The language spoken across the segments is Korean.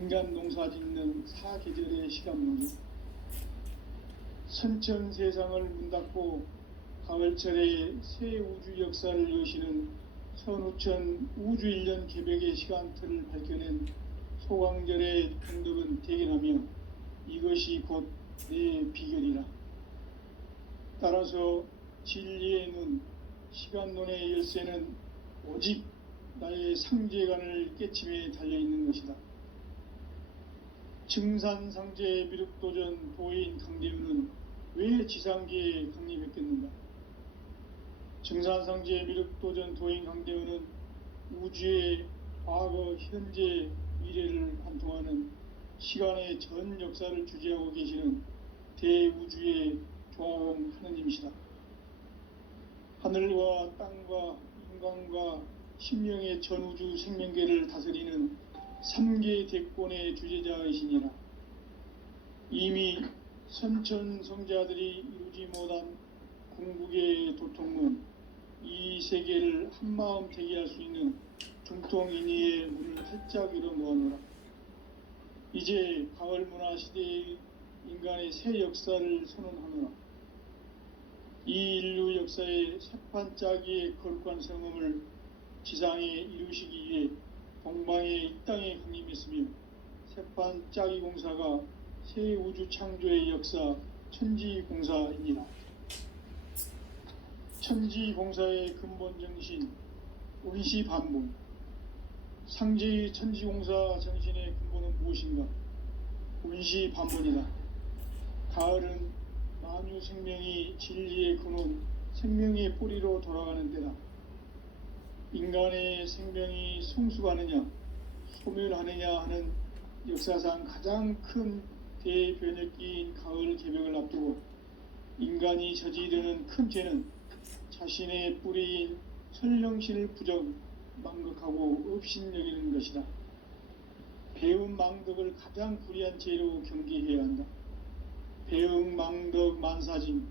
인간 농사 짓는 사계절의 시간문이 선천 세상을 문닫고 가을철에 새 우주 역사를 여시는 선우천 우주일년 개벽의 시간틀을 밝혀낸 소강절의 평덕은 대견하며 이것이 곧 내 비결이라. 따라서 진리의 눈, 시간론의 열쇠는 오직 나의 상제관을 깨침에 달려있는 것이다. 증산상제 미륵도전 도인 강대우는 왜 지상계에 강림했겠는가? 증산상제 미륵도전 도인 강대우는 우주의 과거, 현재, 미래를 관통하는 시간의 전 역사를 주재하고 계시는 대우주의 조화공 하느님이시다. 하늘과 땅과 인간과 심령의 전우주 생명계를 다스리는 3계 대권의 주재자이시니라. 이미 선천성자들이 이루지 못한 궁극의 도통문, 이 세계를 한마음 대기할 수 있는 중통인의의 문을 활짝 열어 놓아노라. 이제 가을 문화 시대의 인간의 새 역사를 선언하노라. 이 인류 역사의 새판짜기의 거룩한 성음을 지상에 이루시기 위해 동방의 이 땅에 강림했으며 새판짜기 공사가 새 우주 창조의 역사 천지공사이니라. 천지공사의 근본 정신 운시반본. 상제의 천지공사 정신의 근본은 무엇인가? 운시반본이다. 가을은 만유 생명이 진리의 근원, 생명의 뿌리로 돌아가는 때다. 인간의 생명이 성숙하느냐, 소멸하느냐 하는 역사상 가장 큰 대변혁기인 가을 개벽을 앞두고 인간이 저지르는 큰 죄는 자신의 뿌리인 설령신을 부정, 망극하고 업신여기는 것이다. 배움 망덕을 가장 불의한 죄로 경계해야 한다. 배움 망덕 만사징,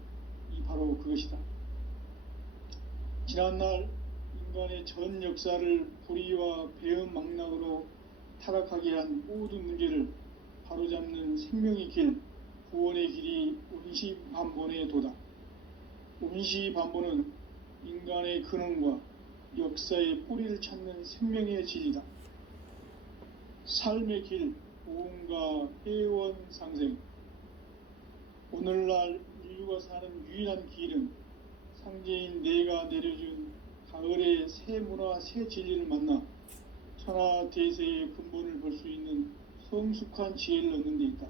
이 바로 그것이다. 지난날 인간의 전 역사를 불의와 배움 망락으로 타락하게 한 모든 문제를 바로잡는 생명의 길, 구원의 길이 운시반본의 도다. 운시반본은 인간의 근원과 역사의 뿌리를 찾는 생명의 진리다. 삶의 길, 보험과 회원 상생. 오늘날 인류가 사는 유일한 길은 상제인 내가 내려준 가을의 새 문화, 새 진리를 만나 천하대세의 근본을 볼 수 있는 성숙한 지혜를 얻는 데 있다.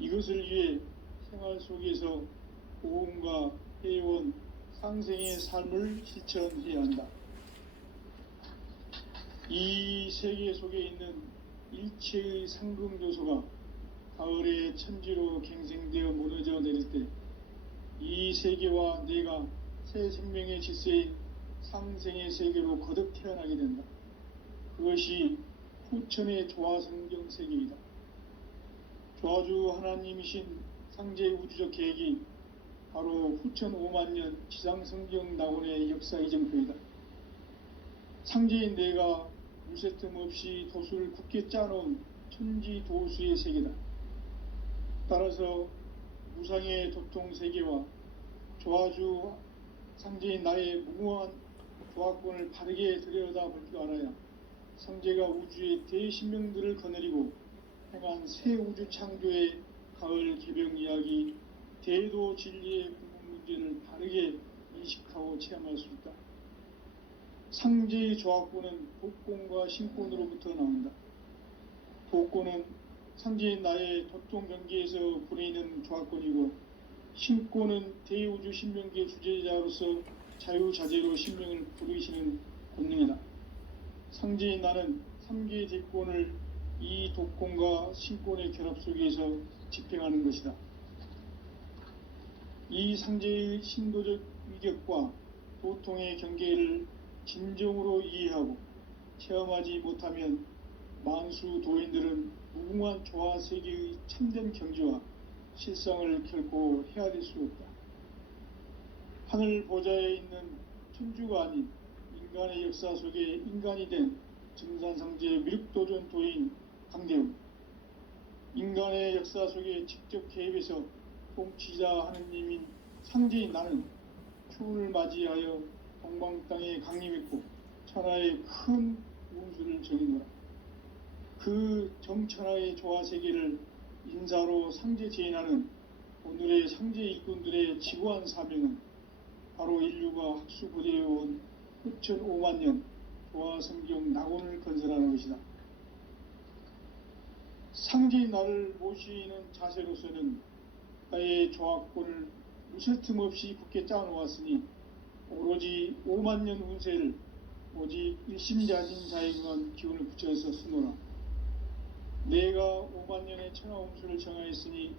이것을 위해 생활 속에서 보험과 회원, 상생의 삶을 실천해야 한다. 이 세계 속에 있는 일체의 상금 요소가 가을의 천지로 갱생되어 무너져 내릴 때 이 세계와 내가 새 생명의 질서인 상생의 세계로 거듭 태어나게 된다. 그것이 후천의 조화성경 세계이다. 조화주 하나님이신 상제 우주적 계획이 바로 후천 5만년 지상성경 낙원의 역사 이정표이다. 상제인 내가 물새틈 없이 도수를 굳게 짜놓은 천지도수의 세계다. 따라서 무상의 도통 세계와 조화주 상제인 나의 무궁한 조화권을 바르게 들여다볼 줄 알아야 상제가 우주의 대신명들을 거느리고 행한 새 우주 창조의 가을 개벽 이야기, 대도 진리의 궁극 문제를 바르게 인식하고 체험할 수 있다. 상제의 조화권은 독권과 신권으로부터 나온다. 독권은 상제인 나의 도통 경계에서 부리는 조화권이고, 신권은 대우주 신명계 주제자로서 자유자재로 신명을 부르시는 권능이다. 상제인 나는 3계 대권을 이 독권과 신권의 결합 속에서 집행하는 것이다. 이 상제의 신도적 위격과 도통의 경계를 진정으로 이해하고 체험하지 못하면 만수 도인들은 무궁한 조화세계의 참된 경지와 실상을 결코 헤아릴 수 없다. 하늘 보좌에 있는 천주가 아닌 인간의 역사 속에 인간이 된 증산상제 미륵도전 도인 인간의 역사 속에 직접 개입해서 통치자 하느님인 상제인 나는 추운을 맞이하여 동방 땅에 강림했고 천하의 큰 운수를 정해노라. 그 정천하의 조화 세계를 인사로 상제 제인하는 오늘의 상제 일꾼들의 지고한 사명은 바로 인류가 학수고대해온 흡천 5만 년 조화 성경 낙원을 건설하는 것이다. 상제인 나를 모시는 자세로서는 나의 조합권을 무설틈 없이 굳게 짜놓았으니 오로지 5만 년 운세를 오직 일심자진 자에게만 기운을 붙여서 쓰노라. 내가 5만 년의 천하 운수를 정하였으니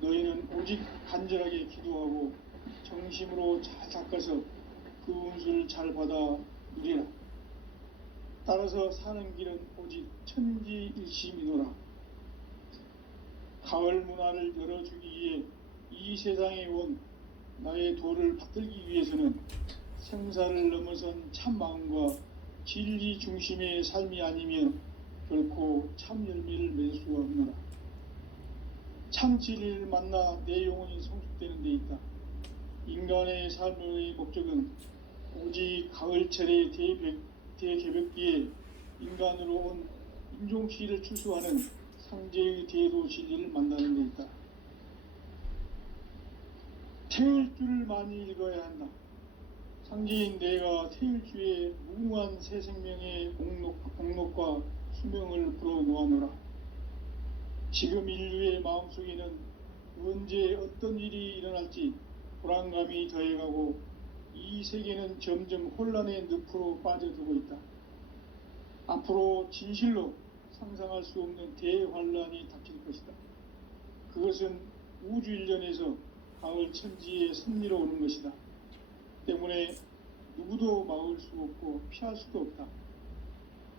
너희는 오직 간절하게 기도하고 정심으로 잘 닦아서 그 운수를 잘 받아 누리라. 따라서 사는 길은 오직 천지일심이노라. 가을 문화를 열어주기 위해 이 세상에 온 나의 도를 받들기 위해서는 생사를 넘어선 참 마음과 진리 중심의 삶이 아니면 결코 참 열매를 맺을 수가 없노라. 참 진리를 만나 내 영혼이 성숙되는 데 있다. 인간의 삶의 목적은 오직 가을철의 대개벽기에 인간으로 온 인종시를 추수하는 상제의 대도 진리를 만나는 데 있다. 태일주를 많이 읽어야 한다. 상제인 내가 태일주의 무궁한 새 생명의 공록과 수명을 불어놓아노라. 지금 인류의 마음속에는 언제 어떤 일이 일어날지 불안감이 더해가고 이 세계는 점점 혼란의 늪으로 빠져들고 있다. 앞으로 진실로 상상할 수 없는 대환란이 닥칠 것이다. 그것은 우주 일련에서 가을 천지의 섭리로 오는 것이다. 때문에 누구도 막을 수 없고 피할 수도 없다.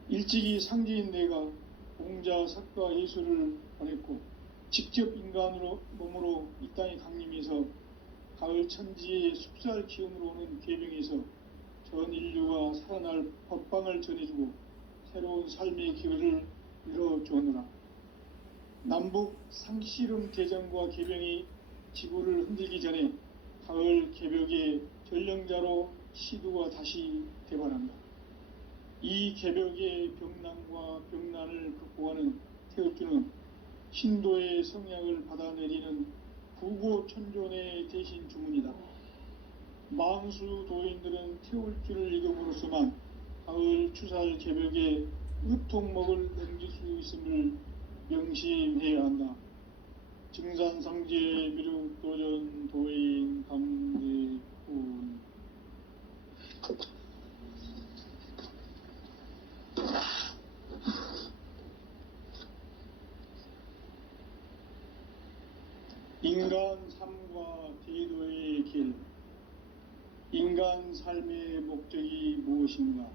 일찍이 상제인 내가 공자, 석가, 예수를 보냈고 직접 인간으로 몸으로 이 땅에 강림해서 가을 천지의 숲살 기운으로 오는 계병에서 전 인류가 살아날 법방을 전해주고 새로운 삶의 기회를 열어주었노라. 남북 상씨름 대전과 계병이 지구를 흔들기 전에 가을 개벽의 전령자로 시두가 다시 대발한다. 이 개벽의 병난과 병난을 극복하는 태엽주는 신도의 성약을 받아내리는 구고천존의 대신 주문이다. 망수 도인들은 태울주를 읽음으로써만 가을 추살 개벽의 의통목을 넘길 수 있음을 명심해야 한다. 증산상제 미륵도전 도인 강대군. 인간 삶과 대도의 길. 인간 삶의 목적이 무엇인가?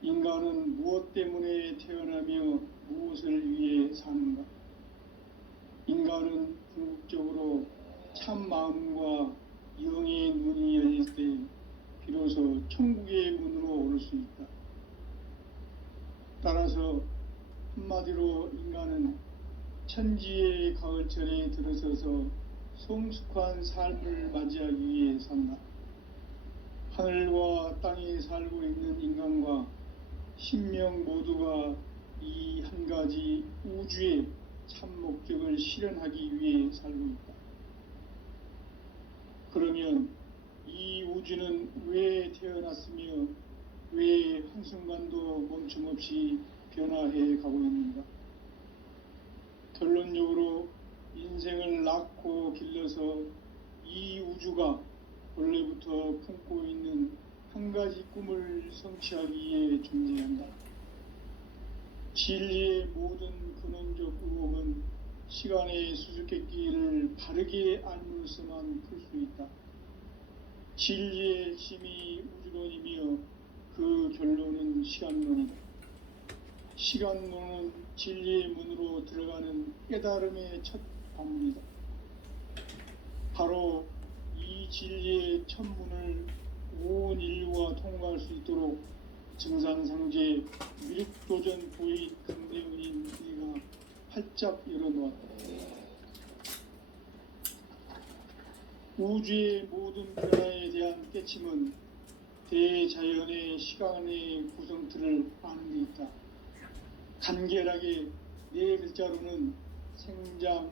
인간은 무엇 때문에 태어나며 무엇을 위해 사는가? 인간은 궁극적으로 참 마음과 영의 눈이 열릴 때 비로소 천국의 문으로 오를 수 있다. 따라서 한마디로 인간은 천지의 가을철에 들어서서 성숙한 삶을 맞이하기 위해 산다. 하늘과 땅에 살고 있는 인간과 신명 모두가 이 한 가지 우주의 참 목적을 실현하기 위해 살고 있다. 그러면 이 우주는 왜 태어났으며 왜 한순간도 멈춤없이 변화해 가고 있는가? 결론적으로 인생을 낳고 길러서 이 우주가 원래부터 품고 있는 한 가지 꿈을 성취하기 위해 존재한다. 진리의 모든 근원적 의혹은 시간의 수수께끼를 바르게 알므로서만 풀 수 있다. 진리의 힘이 우주론이며 그 결론은 시간론이다. 시간론은 진리의 문으로 들어가는 깨달음의 첫 관문이다. 바로 이 진리의 첫 문을 온 인류가 통과할 수 있도록 증산상제 미륵도전 도인 강대훈인 우리가 활짝 열어놓았다. 우주의 모든 변화에 대한 깨침은 대자연의 시간의 구성틀을 아는 데 있다. 간결하게 네 글자로는 생장,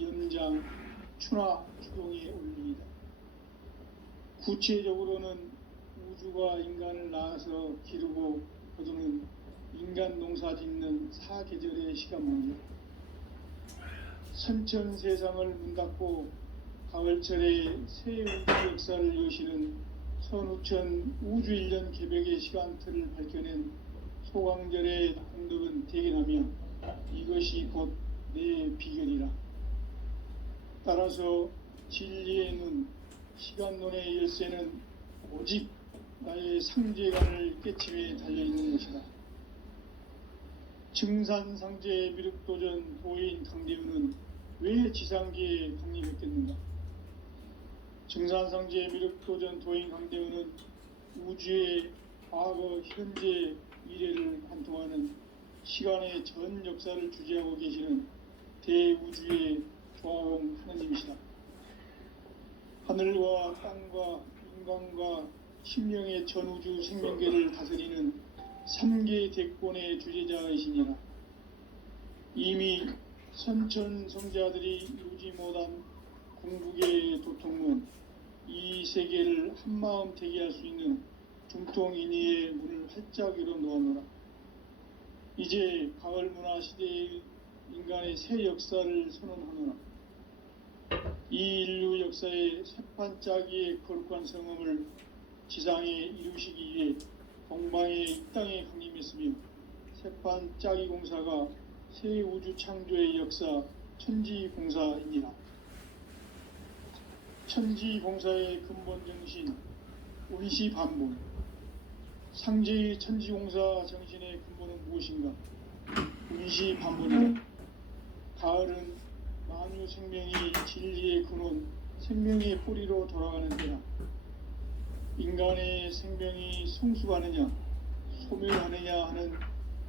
연장, 추나 추동의 원리이다. 구체적으로는 우주가 인간을 낳아서 기르고 거두는 인간 농사 짓는 사계절의 시간 문제, 선천 세상을 문 닫고 가을철에 새 우주 역사를 여시는 선우천 우주 1년 개벽의 시간틀을 밝혀낸 소강절의 공덕은 대견하며 이것이 곧 내 비결이라. 따라서 진리의 눈, 시간론의 열쇠는 오직 나의 상제관을 깨침에 달려있는 것이다. 증산상제 미륵도전 도인 강대우는 왜 지상계에 강림했겠는가? 증산상제 미륵도전 도인 강대우는 우주의 과거, 현재, 미래를 관통하는 시간의 전 역사를 주재하고 계시는 대우주의 조화용 하느님이시다. 하늘과 땅과 인간과 심령의 전우주 생명계를 다스리는 3개 대권의 주제자이시니라. 이미 선천성자들이 이루지 못한 궁극의 도통문, 이 세계를 한마음 되게 할 수 있는 중통인의의 문을 활짝 열어 놓아노라. 이제 가을 문화 시대의 인간의 새 역사를 선언하노라. 이 인류 역사의 새판짜기의 거룩한 성음을 지상에 이루시기 위해 동방의 이 땅에 강림했으며 새판짜기 공사가 새 우주 창조의 역사 천지공사입니다. 천지공사의 근본 정신 운시반본, 상제의 천지공사 정신의 근본은 무엇인가? 운시반본이다. 가을은 만유 생명이 진리의 근원, 생명의 뿌리로 돌아가는 때다. 인간의 생명이 성숙하느냐, 소멸하느냐 하는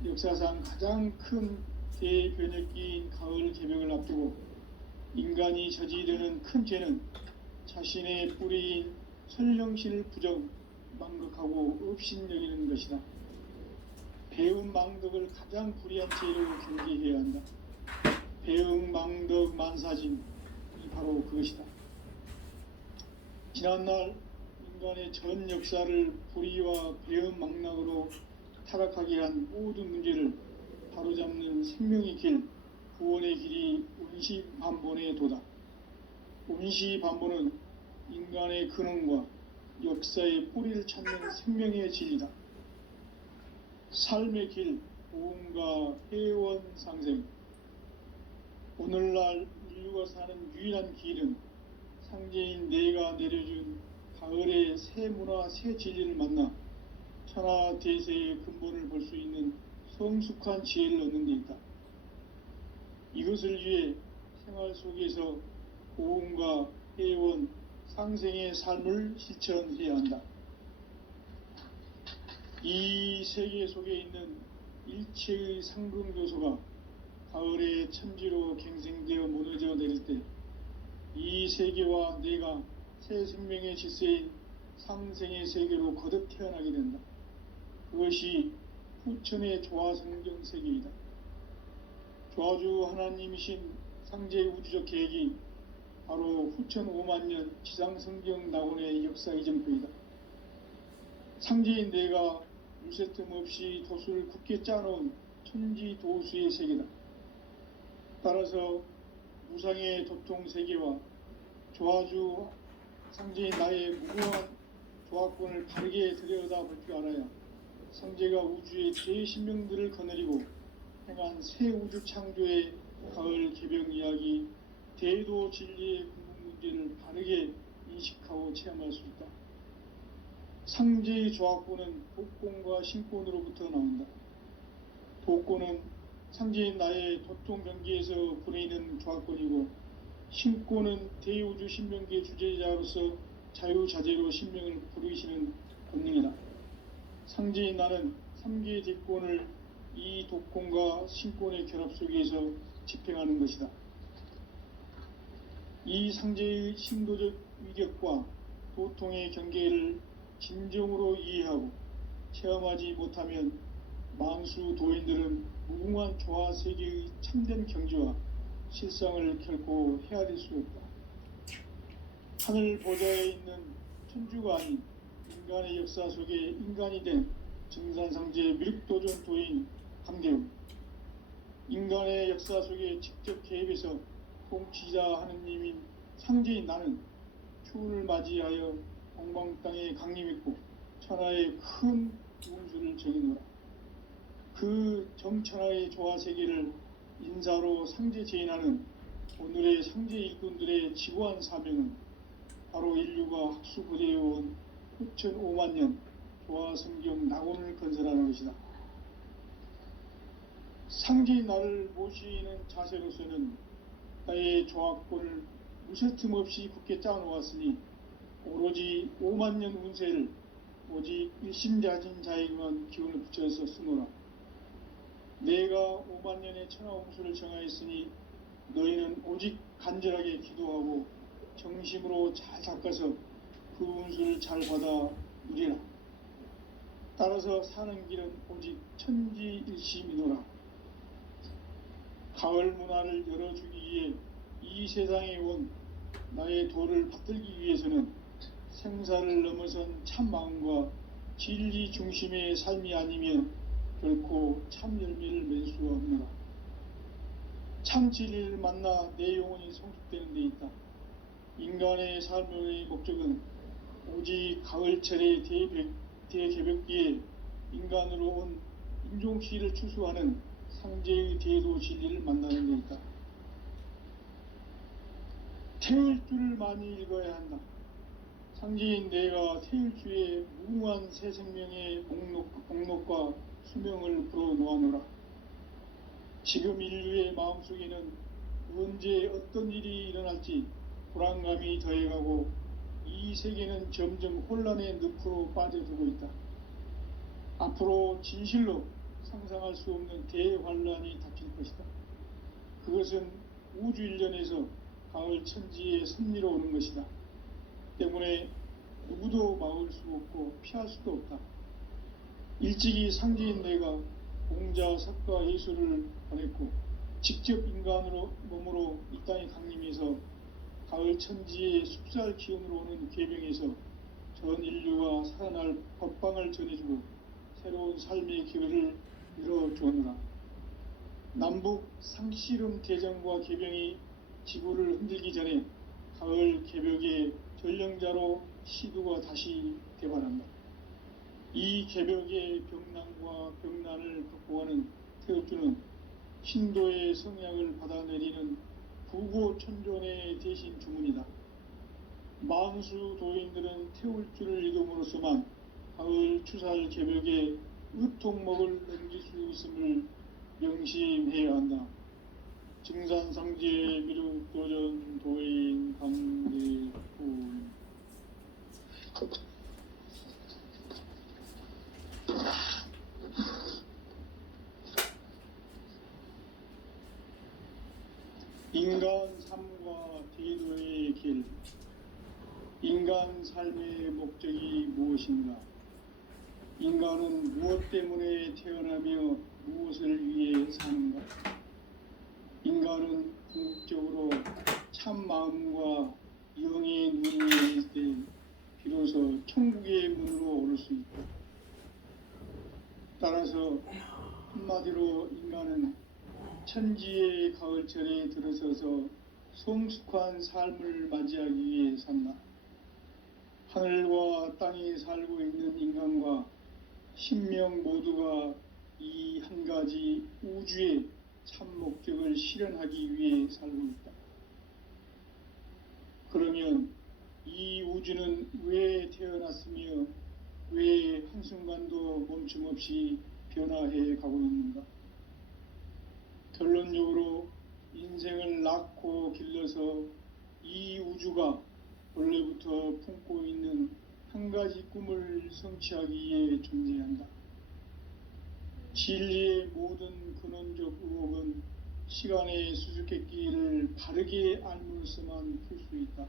역사상 가장 큰 대변혁기인 가을 개벽을 앞두고 인간이 저지르는 큰 죄는 자신의 뿌리인 설령신을 부정, 망극하고 업신여기는 것이다. 배움 망덕을 가장 불의한 죄로 경계해야 한다. 배움 망덕 만사진이 바로 그것이다. 지난날 인간의 전 역사를 불의와 배움 망락으로 타락하게 한 모든 문제를 바로잡는 생명의 길, 구원의 길이 운시반본의 도다. 운시반본은 인간의 근원과 역사의 뿌리를 찾는 생명의 진리다. 삶의 길, 보험과 회원 상생. 오늘날 인류가 사는 유일한 길은 상제인 내가 내려준 가을의 새 문화, 새 진리를 만나 천하 대세의 근본을 볼 수 있는 성숙한 지혜를 얻는 데 있다. 이것을 위해 생활 속에서 보험과 회원, 상생의 삶을 실천해야 한다. 이 세계 속에 있는 일체의 상금 요소가 가을의 천지로 갱생되어 무너져 내릴 때 이 세계와 내가 새 생명의 질서인 상생의 세계로 거듭 태어나게 된다. 그것이 후천의 조화성경 세계이다. 조화주 하나님이신 상제의 우주적 계획이 바로 후천 5만년 지상성경 낙원의 역사 이정표이다. 상제인 내가 유세틈 없이 도수를 굳게 짜놓은 천지도수의 세계다. 따라서 무상의 도통 세계와 조화주 상제인 나의 무궁한 조화권을 바르게 들여다볼 줄 알아야 상제가 우주의 제10명들을 거느리고 행한 새 우주 창조의 가을 개벽 이야기, 대도 진리의 궁극 문제를 바르게 인식하고 체험할 수 있다. 상제의 조화권은 복권과 신권으로부터 나온다. 복권은 상제인 나의 도통 경계에서 보내는 조화권이고, 신권은 대우주 신명계 주제자로서 자유자재로 신명을 부르시는 본능이다. 상제인 나는 3개의 대권을 이 독권과 신권의 결합 속에서 집행하는 것이다. 이 상제의 신도적 위격과 도통의 경계를 진정으로 이해하고 체험하지 못하면 만수 도인들은 무궁한 조화 세계의 참된 경지와 실상을 결코 헤아릴 수 없다. 하늘 보좌에 있는 천주가 아닌 인간의 역사 속에 인간이 된 증산상제 미륵도전 도인 강대웅, 인간의 역사 속에 직접 개입해서 통치자 하느님인 상제인 나는 추운을 맞이하여 동방 땅에 강림했고 천하의 큰 운수를 정해놓으라. 그 정천하의 조화세계를 인사로 상제 제인하는 오늘의 상제 일꾼들의 지고한 사명은 바로 인류가 학수고대해온 후천 5만 년 조화성경 낙원을 건설하는 것이다. 상제인 나를 모시는 자세로서는 나의 조합권을 무쇠틈 없이 굳게 짜놓았으니 오로지 5만 년 운세를 오직 일심자진 자에게만 기운을 붙여서 쓰노라. 내가 5만 년의 천하홍수를 정하였으니 너희는 오직 간절하게 기도하고 정심으로 잘 닦아서 그 운수를 잘 받아 누리라. 따라서 사는 길은 오직 천지일심이노라. 가을 문화를 열어주기 위해 이 세상에 온 나의 도를 받들기 위해서는 생사를 넘어선 참 마음과 진리 중심의 삶이 아니면 결코 참 열매를 맺을 수가 없노라. 참 진리를 만나 내 영혼이 성숙되는 데 있다. 인간의 삶의 목적은 오직 가을철의 대개벽기에 인간으로 온 인종시를 추수하는 상제의 대도 진리를 만나는 데 있다. 태일주를 많이 읽어야 한다. 상제인 내가 태일주의 무궁한 새 생명의 목록과 수명을 불어놓아노라. 지금 인류의 마음속에는 언제 어떤 일이 일어날지 불안감이 더해가고 이 세계는 점점 혼란의 늪으로 빠져들고 있다. 앞으로 진실로 상상할 수 없는 대환란이 닥칠 것이다. 그것은 우주 일련에서 가을 천지의 섭리로 오는 것이다. 때문에 누구도 막을 수 없고 피할 수도 없다. 일찍이 상제인 내가 공자, 석가, 예수를 보냈고 직접 인간으로 몸으로 이 땅에 강림해서 가을 천지의 숲살 기운으로 오는 계명에서 전 인류가 살아날 법방을 전해주고 새로운 삶의 기회를 열어주었노라. 남북 상씨름 대전과 개병이 지구를 흔들기 전에 가을 개벽의 전령자로 시두가 다시 개발한다. 이 개벽의 병난과 병난을 극복하는 태울주는 신도의 성향을 받아내리는 부고천존의 대신 주문이다. 만수 도인들은 태울주를 읽음으로써만 가을 추살 개벽의 의통목을 넘길 수 있음을 명심해야 한다. 증산상제 미륵도전 도인 강대훈. 인간 삶과 대도의 길. 인간 삶의 목적이 무엇인가? 인간은 무엇 때문에 태어나며 무엇을 위해 사는가? 인간은 궁극적으로 참 마음과 영의 눈이 열릴 때 비로소 천국의 문으로 오를 수 있다. 따라서 한마디로 인간은 천지의 가을철에 들어서서 성숙한 삶을 맞이하기 위해 산다. 하늘과 땅에 살고 있는 인간과 신명 모두가 이 한 가지 우주의 참 목적을 실현하기 위해 살고 있다. 그러면 이 우주는 왜 태어났으며 왜 한순간도 멈춤없이 변화해 가고 있는가? 결론적으로 인생을 낳고 길러서 이 우주가 원래부터 품고 있는 한 가지 꿈을 성취하기 위해 존재한다. 진리의 모든 근원적 의혹은 시간의 수수께끼를 바르게 알므로서만 풀 수 있다.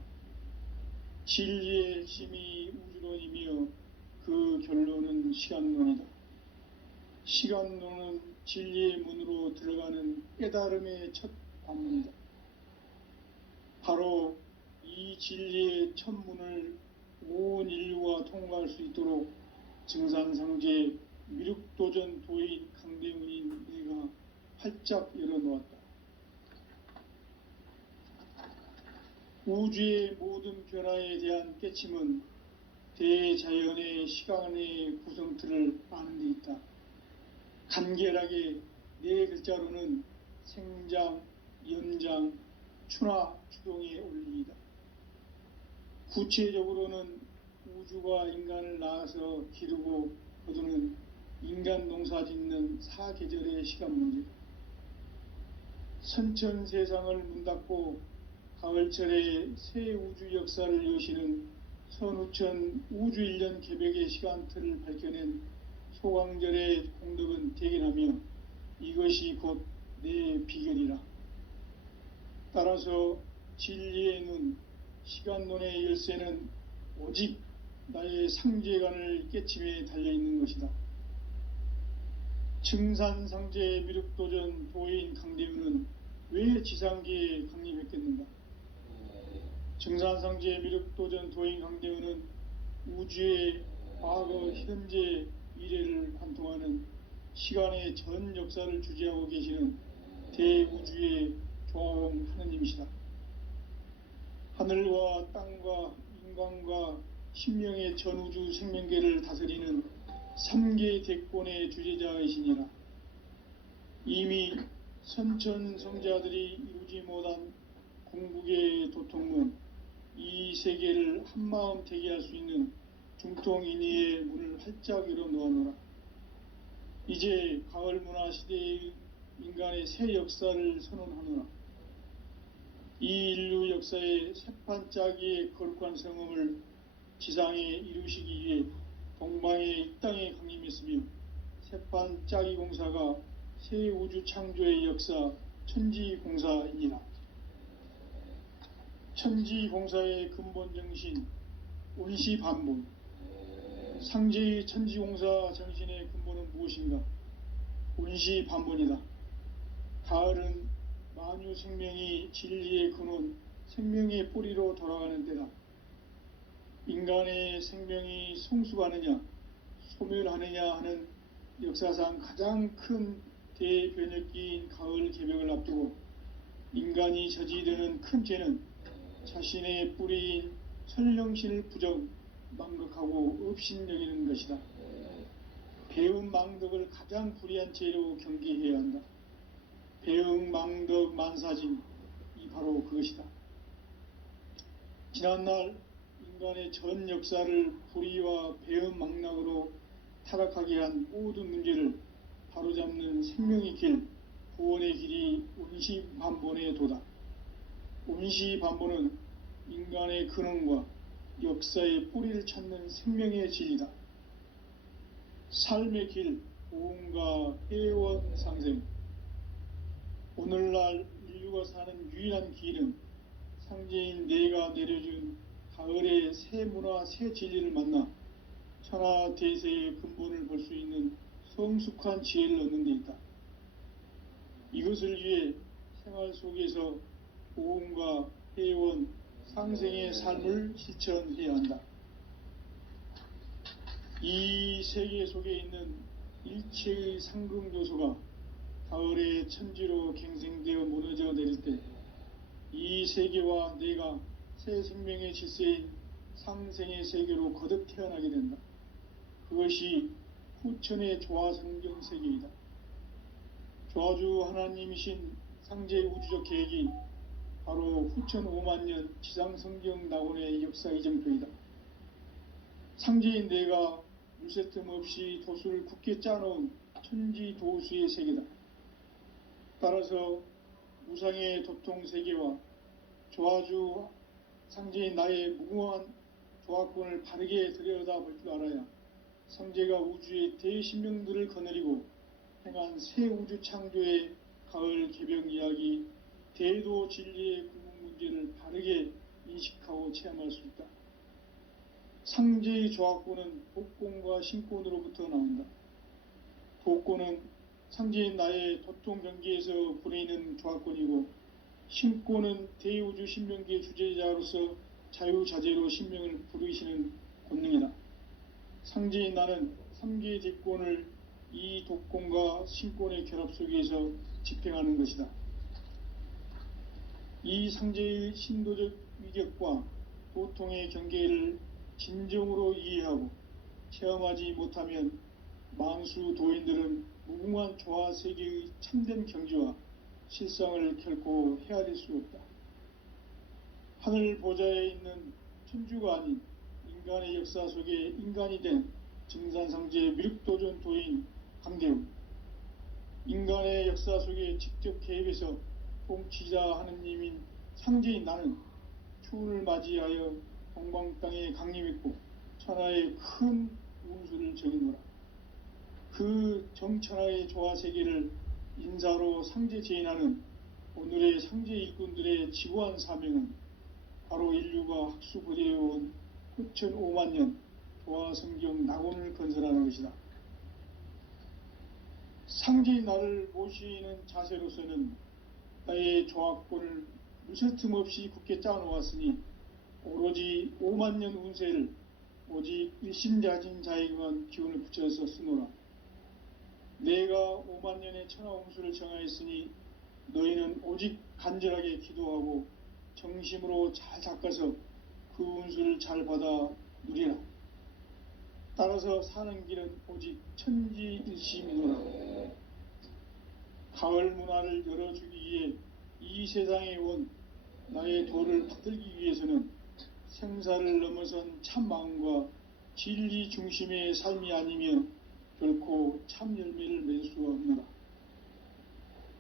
진리의 핵심이 우주론이며 그 결론은 시간론이다. 시간론은 진리의 문으로 들어가는 깨달음의 첫 관문이다. 바로 이 진리의 첫 문을 온 인류가 통과할 수 있도록 증산상제 미륵도전 도인 강대훈인 내가 활짝 열어놓았다. 우주의 모든 변화에 대한 깨침은 대자연의 시간의 구성틀을 아는 데 있다. 간결하게 네 글자로는 생장, 연장, 추나 추동의 원리이다. 구체적으로는 우주가 인간을 낳아서 기르고 거두는 인간 농사 짓는 사계절의 시간 문제. 선천 세상을 문 닫고 가을철에 새 우주 역사를 여시는 선우천 우주 1년 개벽의 시간틀을 밝혀낸 소강절의 공덕은 대견하며 이것이 곧 내 비결이라. 따라서 진리의 눈, 시간론의 열쇠는 오직 나의 상제관을 깨침에 달려있는 것이다. 증산상제 미륵도전 도인 강대훈은 왜 지상계에 강림했겠는가? 증산상제 미륵도전 도인 강대훈은 우주의 과거, 현재, 미래를 관통하는 시간의 전 역사를 주재하고 계시는 대우주의 조화원 하느님이시다. 하늘과 땅과 인간과 신명의 전우주 생명계를 다스리는 3개 대권의 주재자이시니라. 이미 선천성자들이 이루지 못한 궁극의 도통은 이 세계를 한마음 되게 할 수 있는 중통인의의 문을 활짝 열어놓아노라. 이제 가을 문화 시대의 인간의 새 역사를 선언하노라. 이 인류 역사의 새판짜기의 거룩한 성음을 지상에 이루시기 위해 동방의 이 땅에 강림했으며 새판짜기 공사가 새 우주 창조의 역사 천지공사이니라. 천지공사의 근본 정신 온시반본. 상제의 천지공사 정신의 근본은 무엇인가? 온시반본이다. 가을은 만유 생명이 진리의 근원, 생명의 뿌리로 돌아가는 때다. 인간의 생명이 성숙하느냐, 소멸하느냐 하는 역사상 가장 큰 대변혁기인 가을 개벽을 앞두고 인간이 저지르는 큰 죄는 자신의 뿌리인 천령신을 부정, 망극하고 업신여기는 것이다. 배움 망덕을 가장 불의한 죄로 경계해야 한다. 배움 망덕 만사진, 이 바로 그것이다. 지난날 인간의 전 역사를 불의와 배움 망락으로 타락하게 한 모든 문제를 바로잡는 생명의 길, 구원의 길이 온시반본의 도다. 온시반본은 인간의 근원과 역사의 뿌리를 찾는 생명의 진리다. 삶의 길, 보험과 회원 상생. 오늘날 인류가 사는 유일한 길은 상제인 내가 내려준 가을의 새 문화, 새 진리를 만나 천하대세의 근본을 볼 수 있는 성숙한 지혜를 얻는 데 있다. 이것을 위해 생활 속에서 보험과 회원, 상생의 삶을 실천해야 한다. 이 세계 속에 있는 일체의 상극 요소가 가을의 천지로 갱생되어 무너져 내릴 때 이 세계와 내가 새 생명의 질서인 상생의 세계로 거듭 태어나게 된다. 그것이 후천의 조화성경 세계이다. 조화주 하나님이신 상제의 우주적 계획이 바로 후천 5만년 지상성경 낙원의 역사 이정표이다. 상제인 내가 물새틈 없이 도수를 굳게 짜놓은 천지도수의 세계다. 따라서 무상의 도통 세계와 조화주 상제인 나의 무궁한 조화권을 바르게 들여다볼 줄 알아야 상제가 우주의 대신명들을 거느리고 행한 새 우주 창조의 가을 개벽 이야기, 대도 진리의 구분 문제를 바르게 인식하고 체험할 수 있다. 상제의 조합구는 독곤과 신곤으로부터 나온다. 독곤은 상제인 나의 도통 경계에서 부리는 조합권이고, 신곤은 대우주 신명기의 주제자로서 자유자재로 신명을 부르시는 권능이다. 상제인 나는 3개의 뒷권을 이 독권과 신권의 결합 속에서 집행하는 것이다. 이 상제의 신도적 위격과 도통의 경계를 진정으로 이해하고 체험하지 못하면 만수 도인들은 무궁한 조화 세계의 참된 경지와 실상을 결코 헤아릴 수 없다. 하늘 보좌에 있는 천주가 아닌 인간의 역사 속에 인간이 된 증산상제 미륵도전 도인 강대우, 인간의 역사 속에 직접 개입해서 통치자 하느님인 상제인 나는 추운을 맞이하여 동방 땅에 강림했고 천하의 큰 운수를 정의노라. 그 정천하의 조화세계를 인사로 상제 제인하는 오늘의 상제 일꾼들의 지고한 사명은 바로 인류가 학수부대해온 9,500만 년 조화성경 낙원을 건설하는 것이다. 상제의 나를 모시는 자세로서는 나의 조합권을 무쇠틈 없이 굳게 짜놓았으니 오로지 5만 년 운세를 오직 일심자진 자에게만 기운을 붙여서 쓰노라. 내가 5만 년의 천하 운수를 정하였으니 너희는 오직 간절하게 기도하고 정심으로 잘 닦아서 그 운수를 잘 받아 누리라. 따라서 사는 길은 오직 천지일심이노라. 가을 문화를 열어주기 위해 이 세상에 온 나의 도를 받들기 위해서는 생사를 넘어선 참 마음과 진리 중심의 삶이 아니면 결코 참 열매를 맺을 수가 없노라.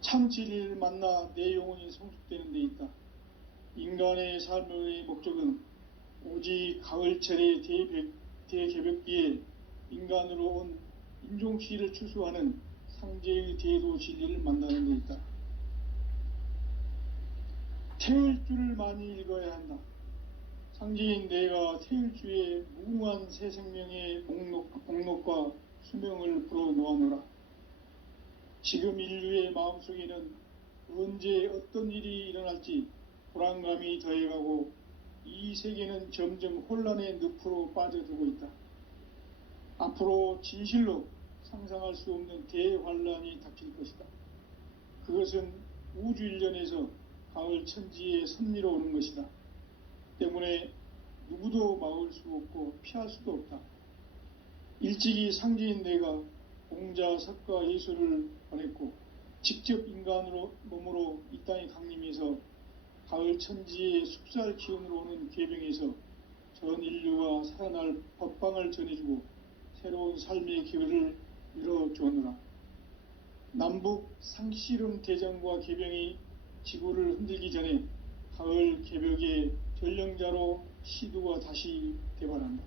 참 진리를 만나 내 영혼이 성숙되는 데 있다. 인간의 삶의 목적은 오직 가을철의 대개벽기에 인간으로 온 인종시를 추수하는 상제의 대도 진리를 만나는 데 있다. 태일주를 많이 읽어야 한다. 상제인 내가 태일주의 무궁한 새 생명의 목록과 수명을 불어놓아노라. 지금 인류의 마음속에는 언제 어떤 일이 일어날지 불안감이 더해가고 이 세계는 점점 혼란의 늪으로 빠져들고 있다. 앞으로 진실로 상상할 수 없는 대환란이 닥칠 것이다. 그것은 우주 일련에서 가을 천지의 섭리로 오는 것이다. 때문에 누구도 막을 수 없고 피할 수도 없다. 일찍이 상제인 내가 공자, 석가, 예수를 보냈고 직접 인간으로 몸으로 이 땅에 강림해서 가을 천지의 숙살 기운으로 오는 계병에서 전 인류가 살아날 법방을 전해주고 새로운 삶의 기회를 열어주었노라. 남북 상씨름 대전과 계병이 지구를 흔들기 전에 가을 개벽의 전령자로 시두가 다시 대발한다.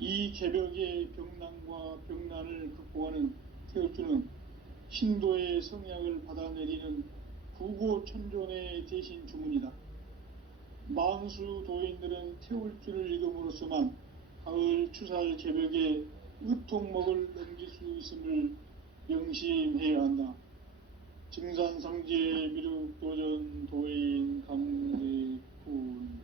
이 개벽의 병난과 병난을 극복하는 태울주는 신도의 성약을 받아내리는 구고천존의 대신 주문이다. 만수 도인들은 태울주를 읽음으로써만 가을 추살 개벽의 으통목을 넘길 수 있음을 명심해야 한다. 증산상제 미륵도전 도인 강대군.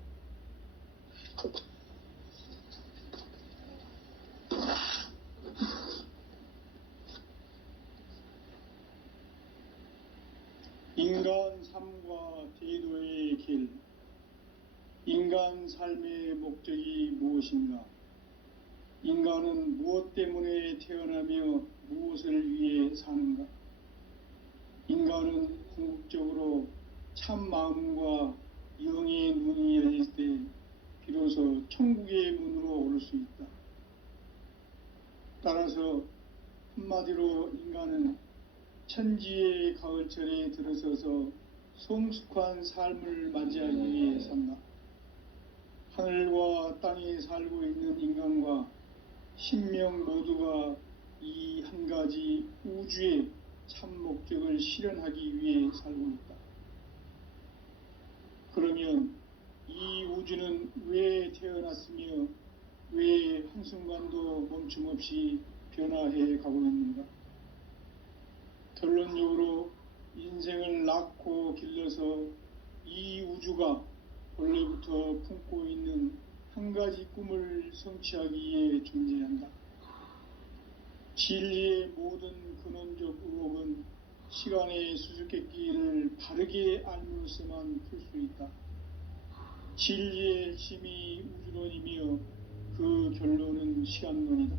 인간 삶과 대도의 길. 인간 삶의 목적이 무엇인가? 인간은 무엇 때문에 태어나며 무엇을 위해 사는가? 인간은 궁극적으로 참 마음과 영의 눈이 열릴 때 비로소 천국의 문으로 오를 수 있다. 따라서 한마디로 인간은 천지의 가을철에 들어서서 성숙한 삶을 맞이하기 위해 산다. 하늘과 땅에 살고 있는 인간과 신명 모두가 이 한 가지 우주의 참 목적을 실현하기 위해 살고 있다. 그러면 이 우주는 왜 태어났으며 왜 한순간도 멈춤 없이 변화해 가고 있는가? 결론적으로 인생을 낳고 길러서 이 우주가 원래부터 품고 있는 한 가지 꿈을 성취하기 위해 존재한다. 진리의 모든 근원적 의혹은 시간의 수수께끼를 바르게 알므로써만 풀 수 있다. 진리의 핵심이 우주론이며 그 결론은 시간론이다.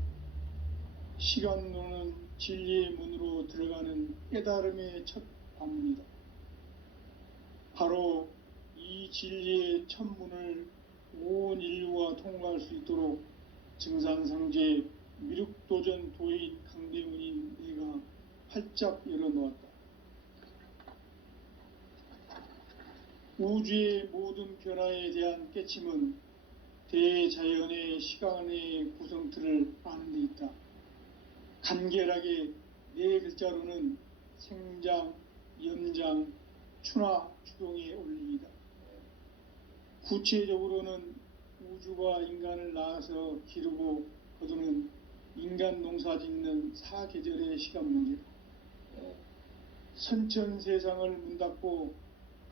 시간론은 진리의 문으로 들어가는 깨달음의 첫 관문이다. 바로 이 진리의 첫 문을 온 인류가 통과할 수 있도록 증산상제 미륵도전 도인 강대문인 내가 활짝 열어놓았다. 우주의 모든 변화에 대한 깨침은 대자연의 시간의 구성틀을 아는 데 있다. 간결하게 네 글자로는 생장, 연장, 추나 추동의 원리이다. 구체적으로는 우주가 인간을 낳아서 기르고 거두는 인간 농사 짓는 사계절의 시간 문제다. 선천 세상을 문 닫고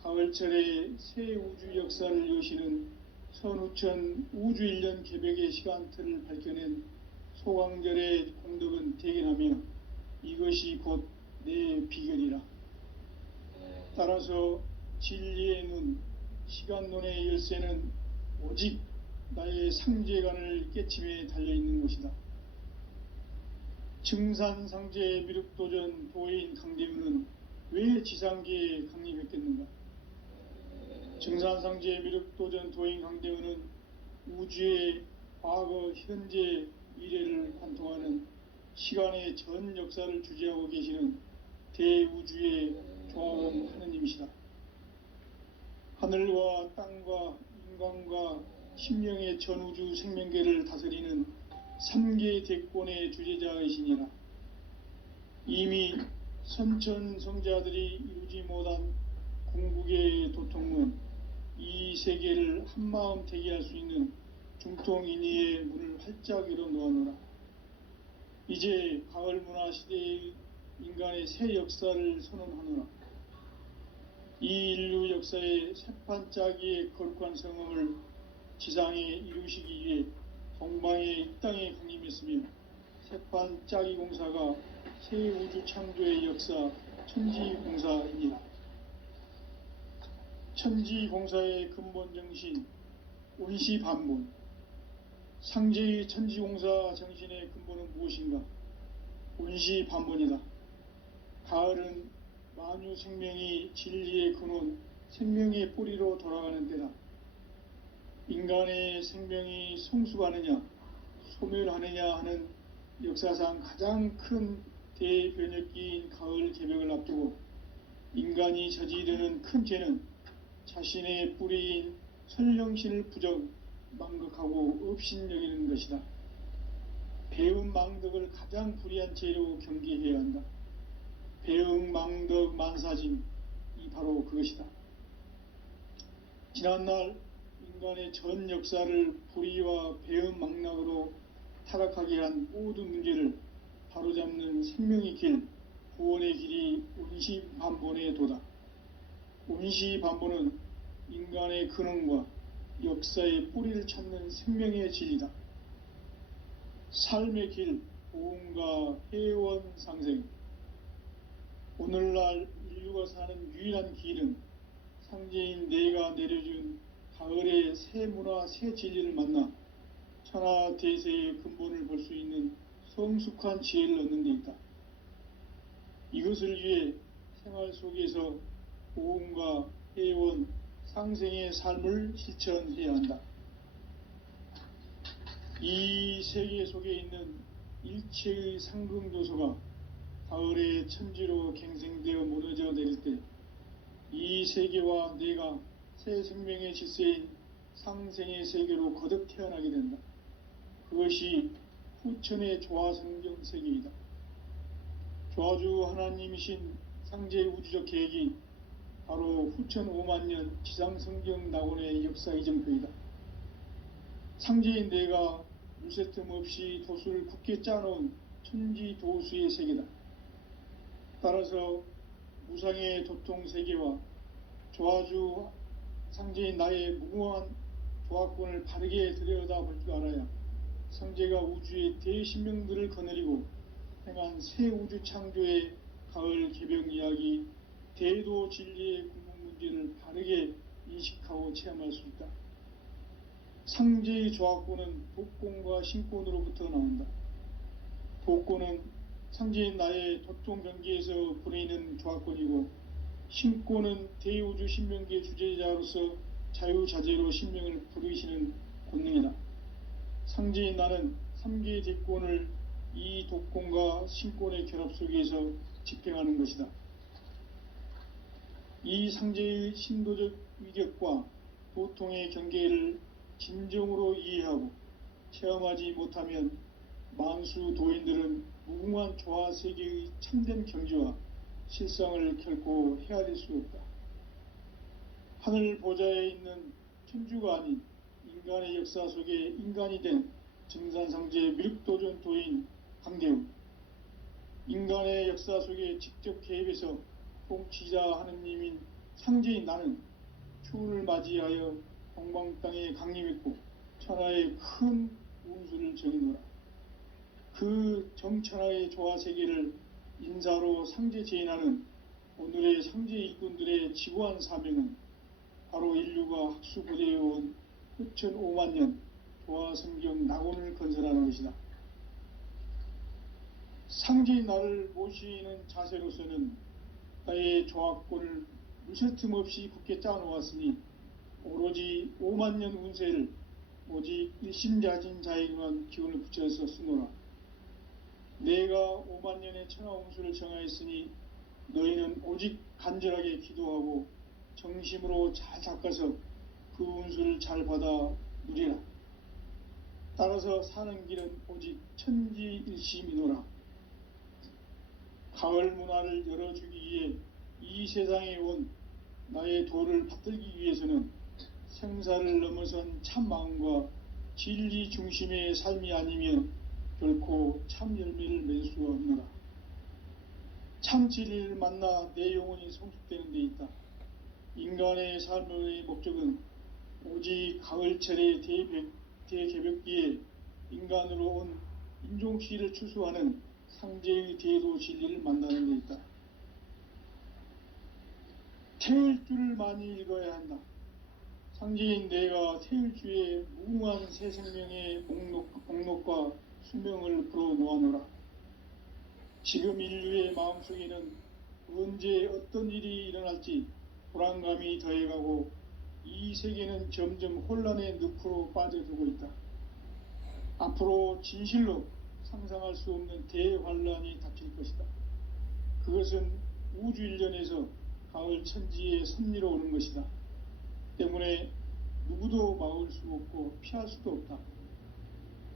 가을철에 새 우주 역사를 여시는 선우천 우주 1년 개벽의 시간틀을 밝혀낸 소강절의 공덕은 대견하며 이것이 곧 내 비결이라. 따라서 진리의 눈, 시간론의 열쇠는 오직 나의 상제관을 깨침에 달려있는 것이다. 증산상제 미륵도전 도인 강대문은 왜 지상계에 강림했겠는가? 증산상제 미륵도전 도인 강대문은 우주의 과거, 현재, 미래를 관통하는 시간의 전 역사를 주재하고 계시는 대우주의 조화원 하느님이시다. 하늘과 땅과 인간과 신명의 전우주 생명계를 다스리는 3계 대권의 주재자이시니라. 이미 선천성자들이 이루지 못한 궁극의 도통은 이 세계를 한마음 대기할 수 있는 중통인의의 문을 활짝 열어놓아노라. 이제 가을 문화 시대의 인간의 새 역사를 선언하노라. 이 인류 역사의 새판짜기의 거룩한 성음을 지상에 이루시기 위해 동방의 이 땅에 강림했으며 새판짜기 공사가 새 우주 창조의 역사 천지공사이니라. 천지공사의 근본 정신 온시반본. 상제의 천지공사 정신의 근본은 무엇인가? 온시반본이다. 가을은 만유 생명이 진리의 근원, 생명의 뿌리로 돌아가는 때다. 인간의 생명이 성숙하느냐, 소멸하느냐 하는 역사상 가장 큰 대변혁기인 가을 개벽을 앞두고 인간이 저지르는 큰 죄는 자신의 뿌리인 선령신을 부정, 망극하고 업신여기는 것이다. 배은 망덕을 가장 불의한 죄로 경계해야 한다. 배응 망덕 만사짐이 바로 그것이다. 지난날 인간의 전 역사를 불의와 배응 망락으로 타락하게 한 모든 문제를 바로잡는 생명의 길, 구원의 길이 온시반본의 도다. 온시반본은 인간의 근원과 역사의 뿌리를 찾는 생명의 진리다. 삶의 길, 보험과 회원 상생. 오늘날 인류가 사는 유일한 길은 상제인 내가 내려준 가을의 새 문화, 새 진리를 만나 천하대세의 근본을 볼 수 있는 성숙한 지혜를 얻는 데 있다. 이것을 위해 생활 속에서 보험과 회원, 상생의 삶을 실천해야 한다. 이 세계 속에 있는 일체의 상금도서가 가을의 천지로 갱생되어 무너져 내릴 때 이 세계와 내가 새 생명의 질서인 상생의 세계로 거듭 태어나게 된다. 그것이 후천의 조화성경 세계이다. 조아주 하나님이신 상제의 우주적 계획이 바로 후천 5만 년 지상성경 낙원의 역사 이정표이다. 상제인 내가 무쇠틈 없이 도수를 굳게 짜놓은 천지 도수의 세계다. 따라서 무상의 도통 세계와 조아주 상제인 나의 무궁한 조합권을 바르게 들여다볼 줄 알아야 상제가 우주의 대신명들을 거느리고 행한 새 우주 창조의 가을 개벽 이야기, 대도 진리의 궁극 문제를 바르게 인식하고 체험할 수 있다. 상제의 조합권은 복권과 신권으로부터 나온다. 복권은 상제인 나의 도통 경계에서 보내는 조합권이고, 신권은 대우주 신명기의 주제자로서 자유자재로 신명을 부르시는 권능이다. 상제인 나는 3개의 대권을 이 독권과 신권의 결합 속에서 집행하는 것이다. 이 상제의 신도적 위격과 도통의 경계를 진정으로 이해하고 체험하지 못하면 만수 도인들은 무궁한 조화 세계의 참된 경지와 실상을 결코 헤아릴 수 없다. 하늘 보좌에 있는 천주가 아닌 인간의 역사 속에 인간이 된 증산상제 미륵도전 도인 강대우, 인간의 역사 속에 직접 개입해서 통치자 하느님인 상제인 나는 추운을 맞이하여 동방 땅에 강림했고 천하의 큰 운수를 정의노라. 그 정천하의 조화 세계를 인사로 상제 제인하는 오늘의 상제 일꾼들의 지고한 사명은 바로 인류가 학수고대해온 후천 5만 년 조화 성경 낙원을 건설하는 것이다. 상제인 나를 모시는 자세로서는 나의 조합권을 무쇠틈 없이 굳게 짜놓았으니 오로지 5만 년 운세를 오직 일심자진 자에게만 기운을 붙여서 쓰노라. 내가 5만 년의 천하 운수를 정하였으니 너희는 오직 간절하게 기도하고 정심으로 잘 닦아서 그 운수를 잘 받아 누리라. 따라서 사는 길은 오직 천지일심이노라. 가을 문화를 열어주기 위해 이 세상에 온 나의 도를 받들기 위해서는 생사를 넘어선 참 마음과 진리 중심의 삶이 아니면 결코 참 열매를 맺을 수가 없노라. 참 진리를 만나 내 영혼이 성숙되는 데 있다. 인간의 삶의 목적은 오직 가을철의 대개벽기에 인간으로 온 인종시를 추수하는 상제의 대도 진리를 만나는 데 있다. 태울 줄을 많이 읽어야 한다. 상제인 내가 태울 주의 무궁한 새 생명의 목록과 수명을 불어 놓아노라. 지금 인류의 마음속에는 언제 어떤 일이 일어날지 불안감이 더해가고 이 세계는 점점 혼란의 늪으로 빠져들고 있다. 앞으로 진실로 상상할 수 없는 대환란이 닥칠 것이다. 그것은 우주 일련에서 가을 천지의 섭리로 오는 것이다. 때문에 누구도 막을 수 없고 피할 수도 없다.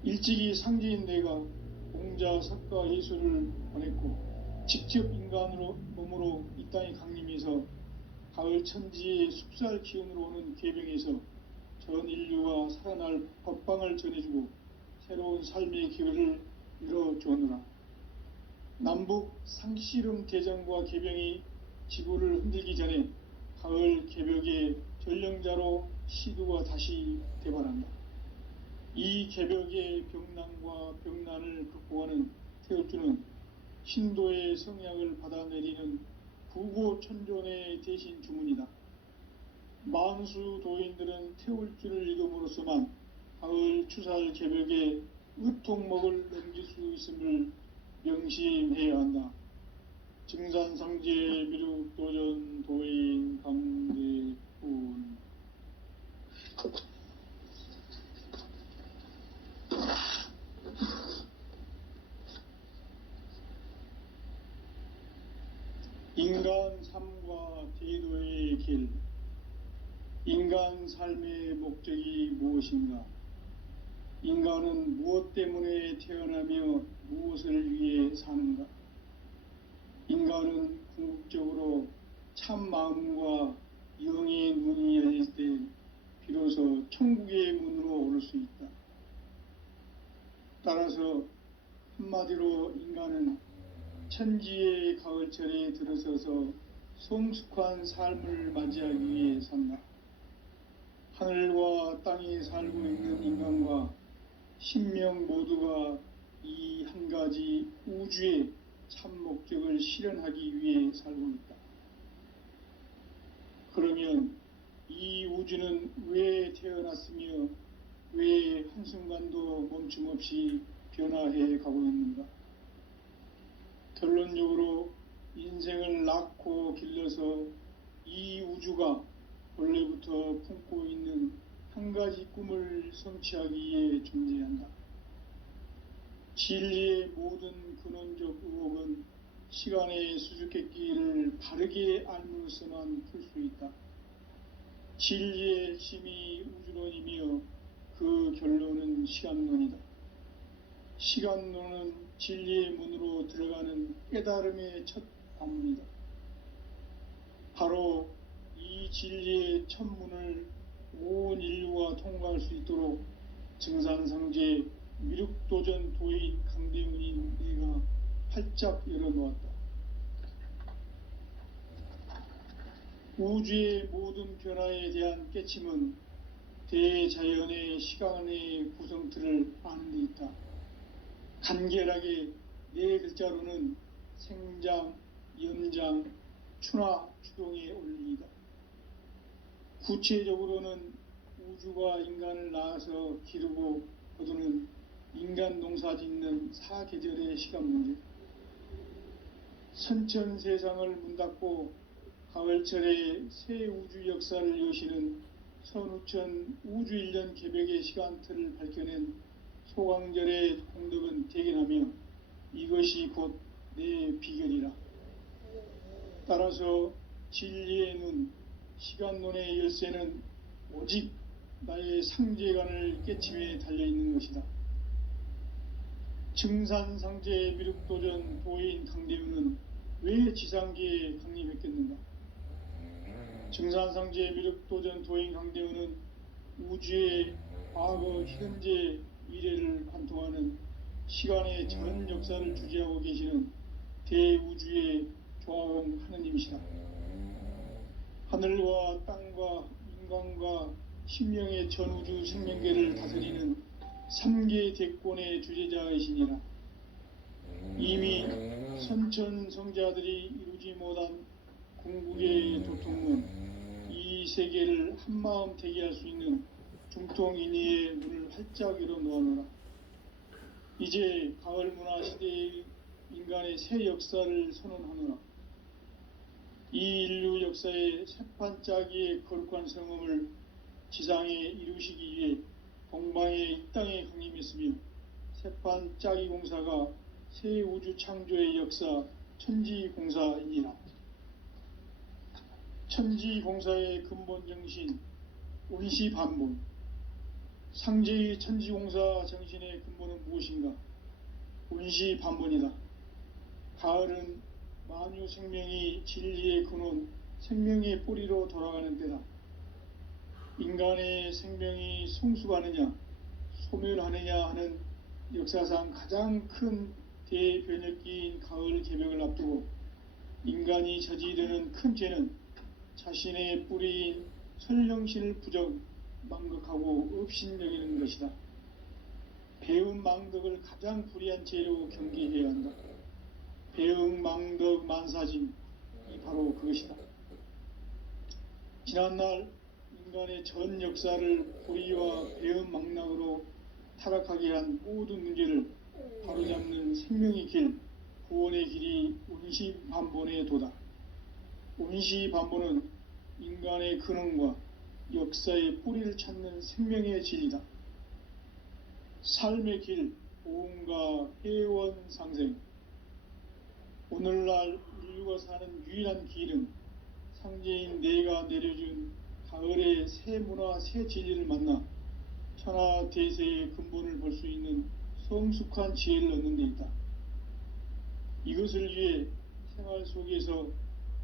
일찍이 상제인 내가 공자, 석가, 예수를 보냈고 직접 인간으로 몸으로 이 땅에 강림해서 가을 천지의 숲살 기운으로 오는 계병에서 전 인류가 살아날 법방을 전해주고 새로운 삶의 기회를 열어주었노라. 남북 상씨름 대전과 계병이 지구를 흔들기 전에 가을 개벽의 전령자로 시두가 다시 대발한다. 이 개벽의 병난과 병난을 극복하는 태울주는 신도의 성약을 받아내리는 부고천존의 대신 주문이다. 만수 도인들은 태울주를 읽음으로써만 가을 추살 개벽의 의통목을 넘길 수 있음을 명심해야 한다. 증산상제 미륵도전 도인 강대훈. 인간 삶과 대도의 길. 인간 삶의 목적이 무엇인가? 인간은 무엇 때문에 태어나며 무엇을 위해 사는가? 인간은 궁극적으로 참 마음과 영의 문이 열릴 때 비로소 천국의 문으로 오를 수 있다. 따라서 한마디로 인간은 천지의 가을철에 들어서서 성숙한 삶을 맞이하기 위해 산다. 하늘과 땅에 살고 있는 인간과 신명 모두가 이 한 가지 우주의 참 목적을 실현하기 위해 살고 있다. 그러면 이 우주는 왜 태어났으며 왜 한순간도 멈춤 없이 변화해 가고 있는가? 결론적으로 인생을 낳고 길러서 이 우주가 원래부터 품고 있는 한 가지 꿈을 성취하기 위해 존재한다. 진리의 모든 근원적 의혹은 시간의 수수께끼를 바르게 알므로서만 풀 수 있다. 진리의 핵심이 우주론이며 그 결론은 시간론이다. 시간론은 진리의 문으로 들어가는 깨달음의 첫 관문이다. 바로 이 진리의 첫 문을 온 인류가 통과할 수 있도록 증산상제 미륵도전 도인 강대훈인 내가 활짝 열어놓았다. 우주의 모든 변화에 대한 깨침은 대자연의 시간의 구성틀을 아는 데 있다. 간결하게 네 글자로는 생장, 연장, 추나 추동의 원리이다. 구체적으로는 우주가 인간을 낳아서 기르고 거두는 인간 농사 짓는 사계절의 시간 문제, 선천 세상을 문 닫고 가을철에 새 우주 역사를 여시는 선우천 우주 1년 개벽의 시간틀을 밝혀낸 소강절의 공덕은 대견하며 이것이 곧 내 비결이라. 따라서 진리의 눈, 시간론의 열쇠는 오직 나의 상제관을 깨침에 달려있는 것이다. 증산상제 미륵도전 도인 강대훈은 왜 지상계에 강림했겠는가? 증산상제 미륵도전 도인 강대훈은 우주의 과거, 현재, 미래를 관통하는 시간의 전 역사를 주재하고 계시는 대우주의 조화원 하느님이시다. 하늘과 땅과 인간과 신명의 전우주 생명계를 다스리는 3계 대권의 주재자이시니라. 이미 선천성자들이 이루지 못한 궁극의 도통은 이 세계를 한마음 대기할 수 있는 중통인의의 문을 활짝 열어 놓아놓으라. 이제 가을 문화 시대의 인간의 새 역사를 선언하노라. 이 인류 역사의 새판짜기의 거룩한 성음을 지상에 이루시기 위해 동방의 이 땅에 강림했으며 새판짜기 공사가 새 우주 창조의 역사 천지공사이니라. 천지공사의 근본 정신 온시반본, 상제의 천지공사 정신의 근본은 무엇인가? 온시반본이다. 가을은 만유 생명이 진리의 근원, 생명의 뿌리로 돌아가는 때다. 인간의 생명이 성숙하느냐, 소멸하느냐 하는 역사상 가장 큰 대변혁기인 가을 개벽을 앞두고 인간이 저지르는 큰 죄는 자신의 뿌리인 설령신을 부정, 망극하고 업신여기는 것이다. 배운 망덕을 가장 불의한 죄로 경계해야 한다. 배응 망덕 만사짐이 바로 그것이다. 지난날 인간의 전 역사를 불의와 배응 망락으로 타락하게 한 모든 문제를 바로잡는 생명의 길, 구원의 길이 온시반본의 도다. 온시반본은 인간의 근원과 역사의 뿌리를 찾는 생명의 진리다. 삶의 길, 보험과 회원 상생. 오늘날 인류가 사는 유일한 길은 상제인 내가 내려준 가을의 새 문화, 새 진리를 만나 천하대세의 근본을 볼 수 있는 성숙한 지혜를 얻는 데 있다. 이것을 위해 생활 속에서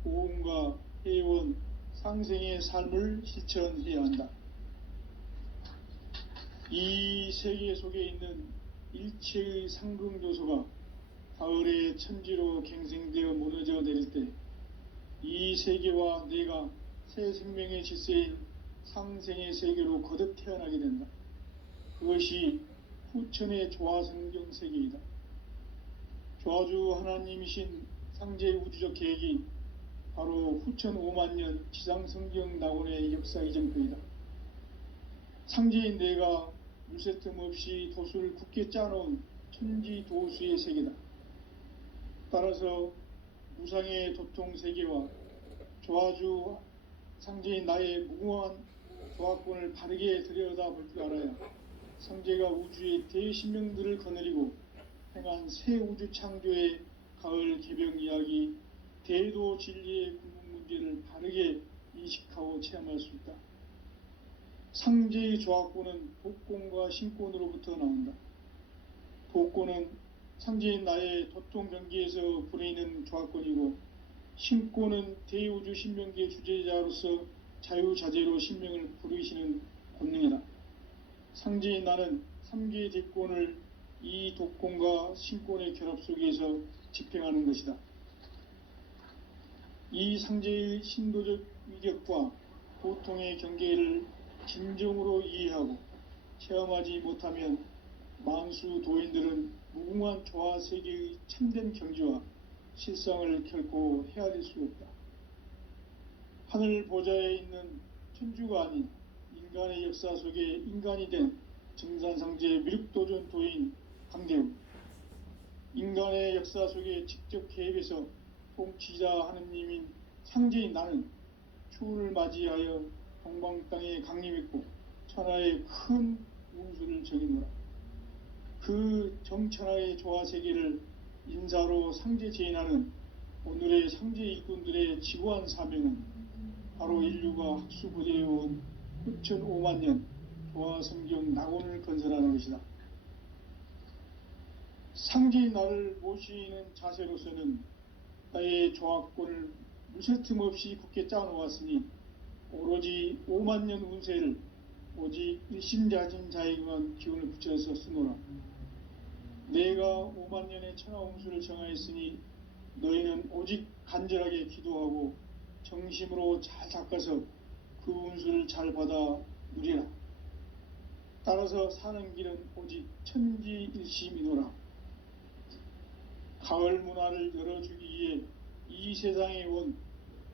고음과 회원, 상생의 삶을 실천해야 한다. 이 세계 속에 있는 일체의 상금 요소가 가을의 천지로 갱생되어 무너져 내릴 때 이 세계와 내가 새 생명의 질서인 상생의 세계로 거듭 태어나게 된다. 그것이 후천의 조화성경 세계이다. 조화주 하나님이신 상제의 우주적 계획이 바로 후천 5만 년 지상성경 낙원의 역사 이전표이다. 상제인 내가 물새 틈 없이 도수를 굳게 짜놓은 천지 도수의 세계다. 따라서 무상의 도통 세계와 조화주 상제인 나의 무궁한 조화권을 바르게 들여다볼 줄 알아야 상제가 우주의 대신명들을 거느리고 행한 새 우주 창조의 가을 개벽 이야기, 대도 진리의 궁극 문제를 바르게 인식하고 체험할 수 있다. 상제의 조화권은 복권과 신권으로부터 나온다. 복권은 상제인 나의 도통 경계에서 불어있는 조화권이고, 신권은 대우주 신명기의 주제자로서 자유자재로 신명을 부르시는 권능이다. 상제인 나는 3개의 대권을 이 독권과 신권의 결합 속에서 집행하는 것이다. 이 상제의 신도적 위격과 도통의 경계를 진정으로 이해하고 체험하지 못하면 만수 도인들은 무궁한 조화 세계의 참된 경지와 실상을 결코 헤아릴 수 없다. 하늘 보좌에 있는 천주가 아닌 인간의 역사 속에 인간이 된 정산상제 미륵도전 도인 강대우, 인간의 역사 속에 직접 개입해서 통치자 하느님인 상제인 나는 추운을 맞이하여 동방 땅에 강림했고 천하의 큰 운수를 적이노라. 그 정천하의 조화 세계를 인사로 상제 제인하는 오늘의 상제 일꾼들의 지고한 사명은 바로 인류가 학수부대해온 후천 5만 년 조화 성경 낙원을 건설하는 것이다. 상제인 나를 모시는 자세로서는 나의 조화권을 무쇠틈 없이 굳게 짜놓았으니 오로지 5만 년 운세를 오직 일심자진 자에게만 기운을 붙여서 쓰노라. 내가 5만 년의 천하 운수를 정하였으니 너희는 오직 간절하게 기도하고 정심으로 잘 닦아서 그 운수를 잘 받아 누리라. 따라서 사는 길은 오직 천지일심이노라. 가을 문화를 열어주기 위해 이 세상에 온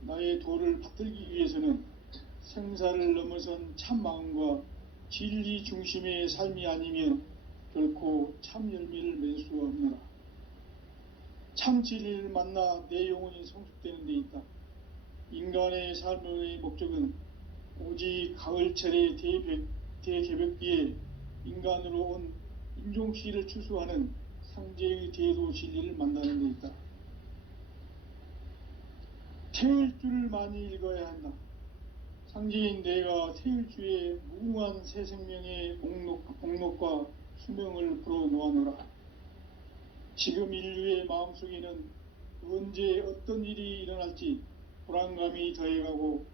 나의 도를 받들기 위해서는 생사를 넘어선 참 마음과 진리 중심의 삶이 아니면 결코 참 열매를 맺을 수가 없노라. 참 진리를 만나 내 영혼이 성숙되는 데 있다. 인간의 삶의 목적은 오직 가을철의 대개벽기에 인간으로 온 인종시를 추수하는 상제의 대도 진리를 만나는 데 있다. 태일주를 많이 읽어야 한다. 상제인 내가 태일주의 무궁한 새 생명의 목록과 수명을 불어놓아노라. 지금 인류의 마음속에는 언제 어떤 일이 일어날지 불안감이 더해가고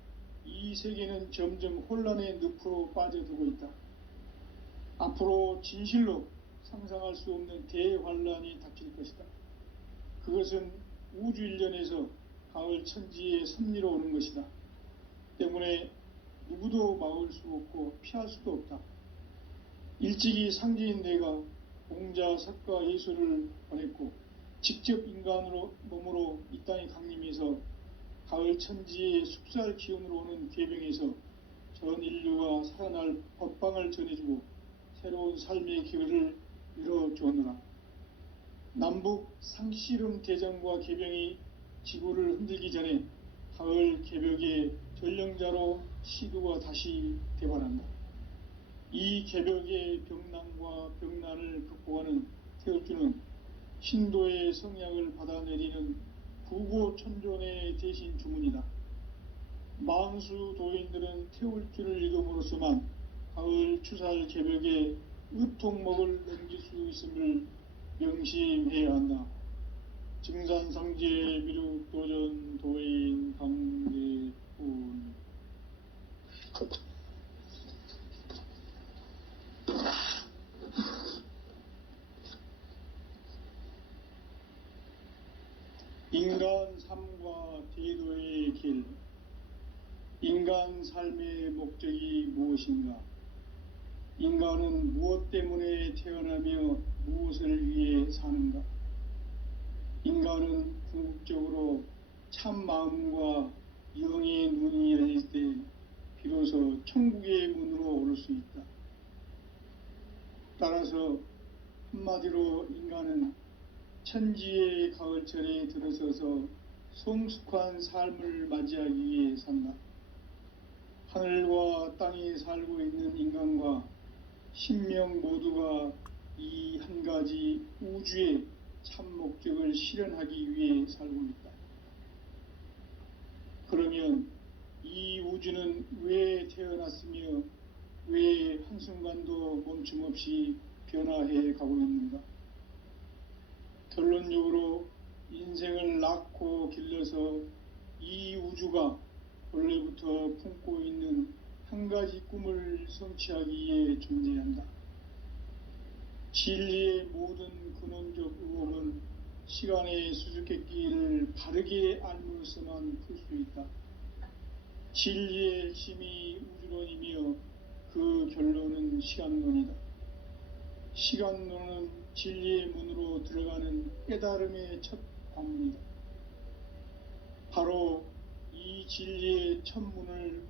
이 세계는 점점 혼란의 늪으로 빠져들고 있다. 앞으로 진실로 상상할 수 없는 대환란이 닥칠 것이다. 그것은 우주 일련에서 가을 천지의 섭리로 오는 것이다. 때문에 누구도 막을 수 없고 피할 수도 없다. 일찍이 상제인 내가 공자, 석가, 예수를 보냈고 직접 인간으로 몸으로 이 땅에 강림해서 가을 천지의 숙살 기운으로 오는 계병에서 전 인류가 살아날 법방을 전해주고 새로운 삶의 기회를 열어주었노라. 남북 상씨름 대전과 계병이 지구를 흔들기 전에 가을 개벽의 전령자로 시도가 다시 대발한다. 이 개벽의 병난과 병난을 극복하는 태울주는 신도의 성약을 받아내리는 부고천존의 대신 주문이다. 만수 도인들은 태울주를 읽음으로써만 가을 추살 개벽의 의통목을 넘길 수 있음을 명심해야 한다. 증산상제 미륵도전 도인 강대훈. 인간 삶과 대도의 길. 인간 삶의 목적이 무엇인가? 인간은 무엇 때문에 태어나며 무엇을 위해 사는가? 인간은 궁극적으로 참 마음과 영의 눈이 열릴 때 비로소 천국의 문으로 오를 수 있다. 따라서 한마디로 인간은 천지의 가을철에 들어서서 성숙한 삶을 맞이하기 위해 산다. 하늘과 땅에 살고 있는 인간과 신명 모두가 이 한 가지 우주의 참 목적을 실현하기 위해 살고 있다. 그러면 이 우주는 왜 태어났으며 왜 한순간도 멈춤 없이 변화해 가고 있는가? 결론적으로 인생을 낳고 길러서 이 우주가 원래부터 품고 있는 한 가지 꿈을 성취하기 위해 존재한다. 진리의 모든 근원적 의혹은 시간의 수수께끼를 바르게 알므로서만 풀 수 있다. 진리의 핵심이 우주론이며 그 결론은 시간론이다. 시간론은 진리의 문으로 들어가는 깨달음의 첫 관문이다. 바로 이 진리의 첫 문을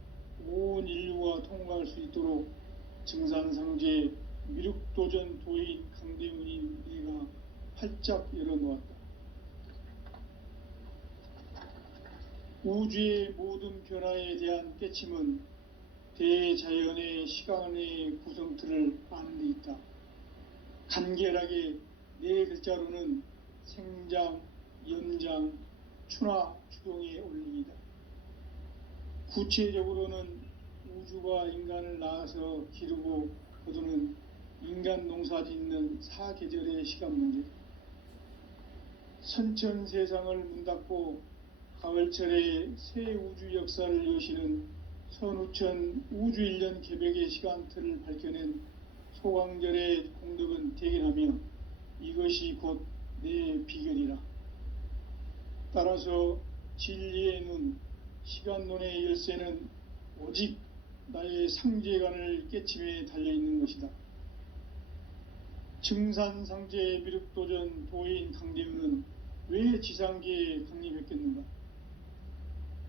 온 인류가 통과할 수 있도록 증산상제 미륵도전 도인 강대훈인 내가 활짝 열어놓았다. 우주의 모든 변화에 대한 깨침은 대자연의 시간의 구성틀을 아는 데 있다. 간결하게 네 글자로는 생장, 연장, 추나 추동의 원리이다. 구체적으로는 우주가 인간을 낳아서 기르고 거두는 인간 농사 짓는 사계절의 시간 문제. 선천 세상을 문 닫고 가을철에 새 우주 역사를 여시는 선우천 우주 1년 개벽의 시간틀을 밝혀낸 소광절의 공덕은 대견하며 이것이 곧 내 비결이라. 따라서 진리의 눈, 시간론의 열쇠는 오직 나의 상제관을 깨침에 달려있는 것이다. 증산상제 미륵도전 도인 강대훈은 왜 지상계에 강림했겠는가?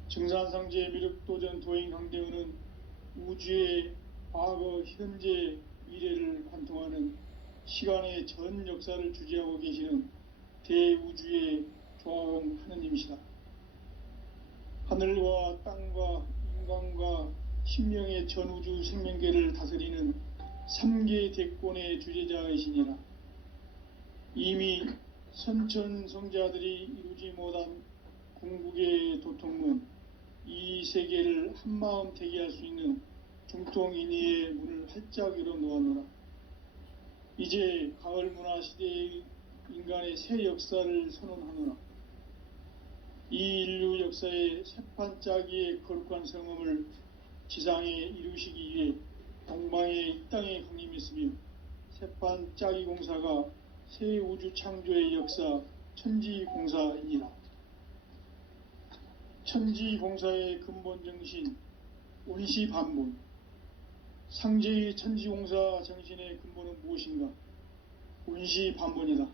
증산상제 미륵도전 도인 강대훈은 우주의 과거, 현재, 미래를 관통하는 시간의 전 역사를 주재하고 계시는 대우주의 조화원 하느님이시다. 하늘과 땅과 인간과 신명의 전우주 생명계를 다스리는 3계 대권의 주재자이시니라. 이미 선천성자들이 이루지 못한 궁극의 도통문, 이 세계를 한마음 되게 할 수 있는 중통인의의 문을 활짝 열어놓았노라. 이제 가을 문화 시대의 인간의 새 역사를 선언하노라. 이 인류 역사의 새판 짜기의 거룩한 성음을 지상에 이루시기 위해 동방의 이 땅에 강림했으며 새판 짜기 공사가 새 우주 창조의 역사 천지공사이니라. 천지공사의 근본 정신 원시반본. 상제의 천지공사 정신의 근본은 무엇인가? 원시반본이다.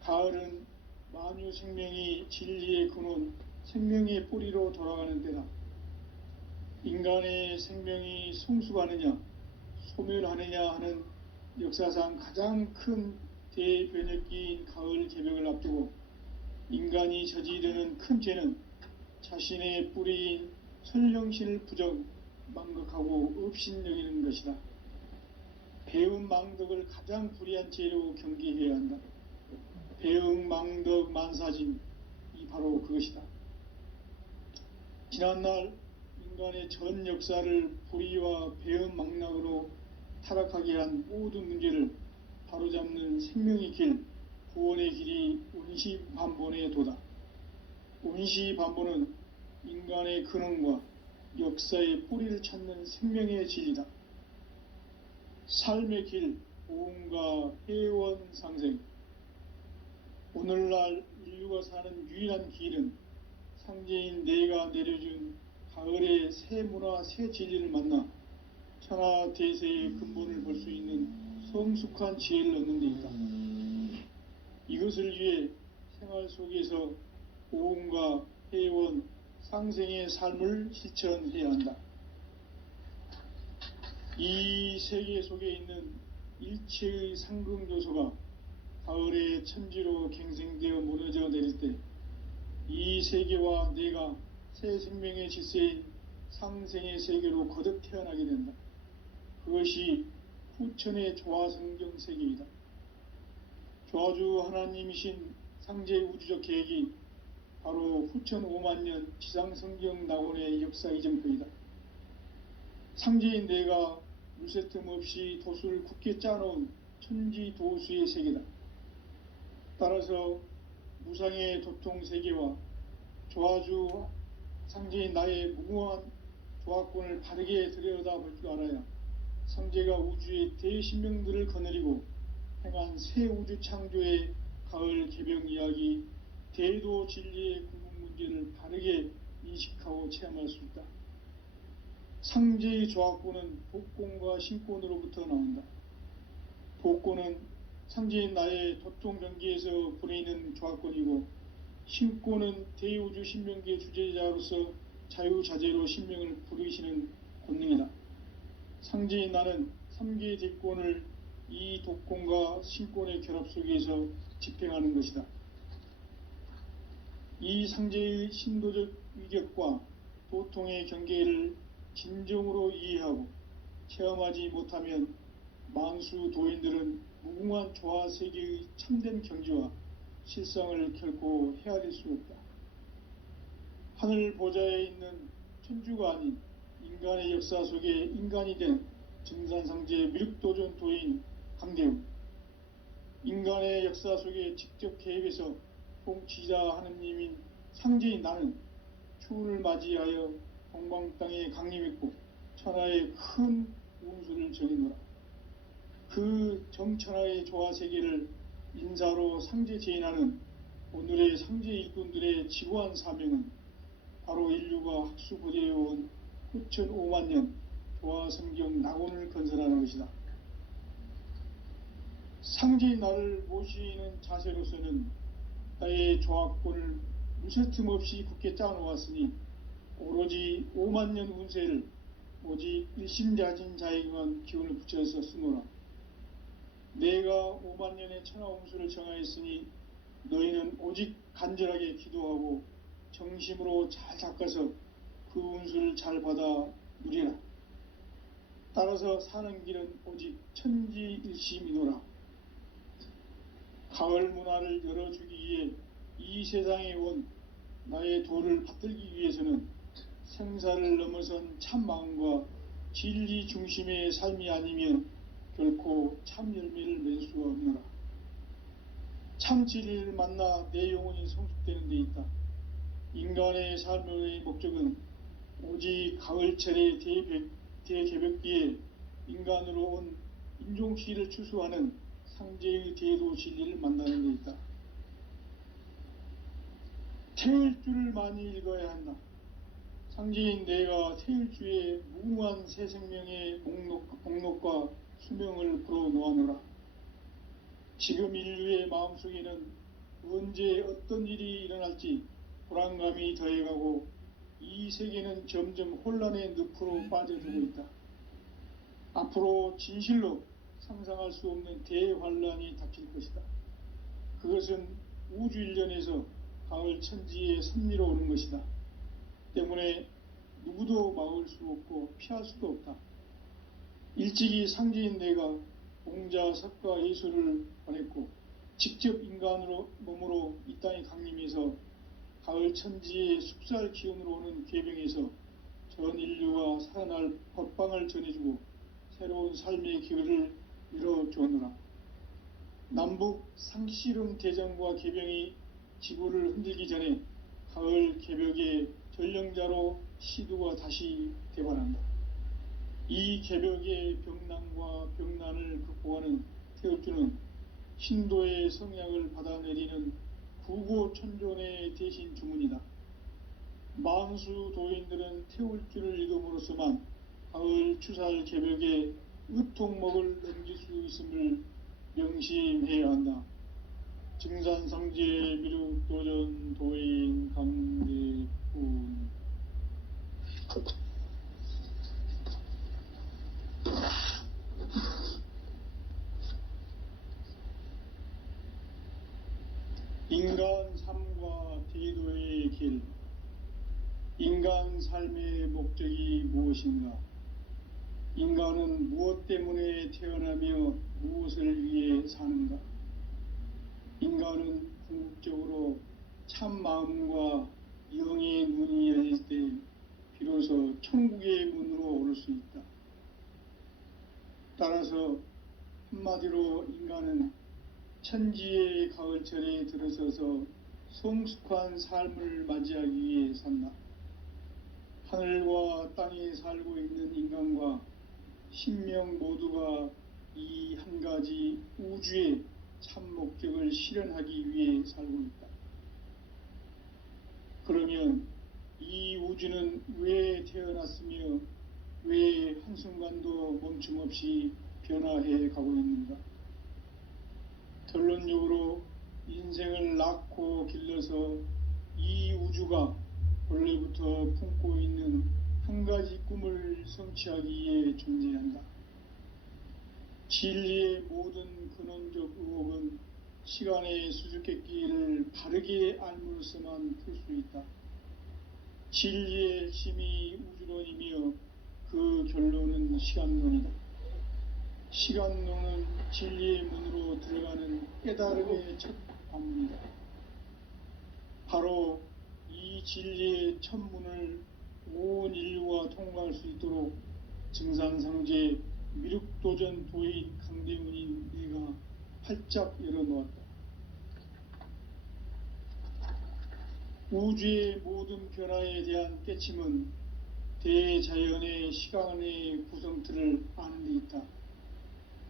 가을은 만유 생명이 진리의 근원, 생명의 뿌리로 돌아가는 때다. 인간의 생명이 성숙하느냐, 소멸하느냐 하는 역사상 가장 큰 대변혁기인 가을 개벽을 앞두고 인간이 저지르는 큰 죄는 자신의 뿌리인 설령신을 부정, 망극하고 업신여기는 것이다. 배음 망덕을 가장 불의한 죄로 경계해야 한다. 배음 망덕 만사진, 이 바로 그것이다. 지난날 인간의 전 역사를 불의와 배음 망락으로 타락하게 한 모든 문제를 바로잡는 생명의 길, 구원의 길이 운시반본에 도다. 운시반본은 인간의 근원과 역사의 뿌리를 찾는 생명의 진리다. 삶의 길, 보험과 회원 상생. 오늘날 인류가 사는 유일한 길은 상제인 내가 내려준 가을의 새 문화, 새 진리를 만나 천하대세의 근본을 볼 수 있는 성숙한 지혜를 얻는 데 있다. 이것을 위해 생활 속에서 보험과 회원, 상생의 삶을 실천해야 한다. 이 세계 속에 있는 일체의 상승조소가 가을의 천지로 갱생되어 무너져 내릴 때 이 세계와 내가 새 생명의 질서인 상생의 세계로 거듭 태어나게 된다. 그것이 후천의 조화성경 세계이다. 조화주 하나님이신 상제 우주적 계획이 바로 후천 5만년 지상성경 낙원의 역사 이전표이다. 상제인 내가 물새 틈 없이 도수를 굳게 짜놓은 천지도수의 세계다. 따라서 무상의 도통세계와 조화주 상제인 나의 무궁한 조화권을 바르게 들여다볼 줄 알아야 상제가 우주의 대신명들을 거느리고 행한 새 우주 창조의 가을 개병 이야기, 대도 진리의 궁극 문제를 바르게 인식하고 체험할 수 있다. 상제의 조화권은 복권과 신권으로부터 나온다. 복권은 상제인 나의 도통 경계에서 보내는 조화권이고, 신권은 대우주 신명기의 주제자로서 자유자재로 신명을 부르시는 권능이다. 상제인 나는 3개의 대권을 이 독권과 신권의 결합 속에서 집행하는 것이다. 이 상제의 신도적 위격과 도통의 경계를 진정으로 이해하고 체험하지 못하면 만수 도인들은 무궁한 조화 세계의 참된 경지와 실상을 결코 헤아릴 수 없다. 하늘 보좌에 있는 천주가 아닌 인간의 역사 속에 인간이 된 증산상제 미륵도전 도인 강대우, 인간의 역사 속에 직접 개입해서 통치자 하느님인 상제인 나는 추운을 맞이하여 동방 땅에 강림했고 천하의 큰 운수를 정해노라. 그 정천하의 조화세계를 인사로 상제 제인하는 오늘의 상제 일꾼들의 지고한 사명은 바로 인류가 학수고대해온 후천 5만년 조화성경 낙원을 건설하는 것이다. 상제인 나를 모시는 자세로서는 나의 조화권을 무쇠 틈 없이 굳게 짜놓았으니 오로지 5만년 운세를 오직 일심자진 자에게만 기운을 붙여서 쓰노라. 내가 5만년의 천하운수를 정하였으니 너희는 오직 간절하게 기도하고 정심으로 잘 닦아서 그 운수를 잘 받아 누리라. 따라서 사는 길은 오직 천지일심이노라. 가을 문화를 열어주기 위해 이 세상에 온 나의 도를 받들기 위해서는 생사를 넘어선 참 마음과 진리 중심의 삶이 아니면 결코 참 열매를 맺을 수가 없노라. 참 진리를 만나 내 영혼이 성숙되는 데 있다. 인간의 삶의 목적은 오직 가을철의 대개벽기에 인간으로 온 인종시를 추수하는 상제의 대도 진리를 만나는 데 있다. 태일주를 많이 읽어야 한다. 상제인 내가 태일주의 무궁한 새 생명의 목록과 수명을 불어놓아노라. 지금 인류의 마음속에는 언제 어떤 일이 일어날지 불안감이 더해가고 이 세계는 점점 혼란의 늪으로 빠져들고 있다. 앞으로 진실로 상상할 수 없는 대환란이 닥칠 것이다. 그것은 우주 일련에서 가을 천지의 섭리로 오는 것이다. 때문에 누구도 막을 수 없고 피할 수도 없다. 일찍이 상제인 내가 공자, 석가, 예수를 보냈고 직접 인간으로 몸으로 이 땅에 강림해서 가을 천지의 숲살 기운으로 오는 계병에서 전 인류가 살아날 법방을 전해주고 새로운 삶의 기회를 열어주었노라. 남북 상씨름 대전과 개병이 지구를 흔들기 전에 가을 개벽의 전령자로 시두가 다시 대반한다. 이 개벽의 병난과 병난을 극복하는 태울주는 신도의 성약을 받아내리는 구고천존의 대신 주문이다. 만수 도인들은 태울주를 읽음으로써만 가을 추살 개벽의 의통목을 넘길 수 있음을 명심해야 한다. 증산상제 미륵도전 도인 강대군. 인간 삶과 대도의 길. 인간 삶의 목적이 무엇인가? 인간은 무엇 때문에 태어나며 무엇을 위해 사는가? 인간은 궁극적으로 참 마음과 영의 눈이 열릴 때 비로소 천국의 문으로 오를 수 있다. 따라서 한마디로 인간은 천지의 가을철에 들어서서 성숙한 삶을 맞이하기 위해 산다. 하늘과 땅에 살고 있는 인간과 신명 모두가 이 한 가지 우주의 참 목적을 실현하기 위해 살고 있다. 그러면 이 우주는 왜 태어났으며 왜 한순간도 멈춤 없이 변화해 가고 있는가? 결론적으로 인생을 낳고 길러서 이 우주가 원래부터 품고 있는 한 가지 꿈을 성취하기 위해 존재한다. 진리의 모든 근원적 의혹은 시간의 수수께끼를 바르게 알므로써만 풀 수 있다. 진리의 핵심이 우주론이며 그 결론은 시간론이다. 시간론은 진리의 문으로 들어가는 깨달음의 첫 관문이다. 바로 이 진리의 첫 문을 온 인류가 통과할 수 있도록 증산상제 미륵도전 도인 강대훈인 내가 활짝 열어놓았다. 우주의 모든 변화에 대한 깨침은 대자연의 시간의 구성틀을 아는 데 있다.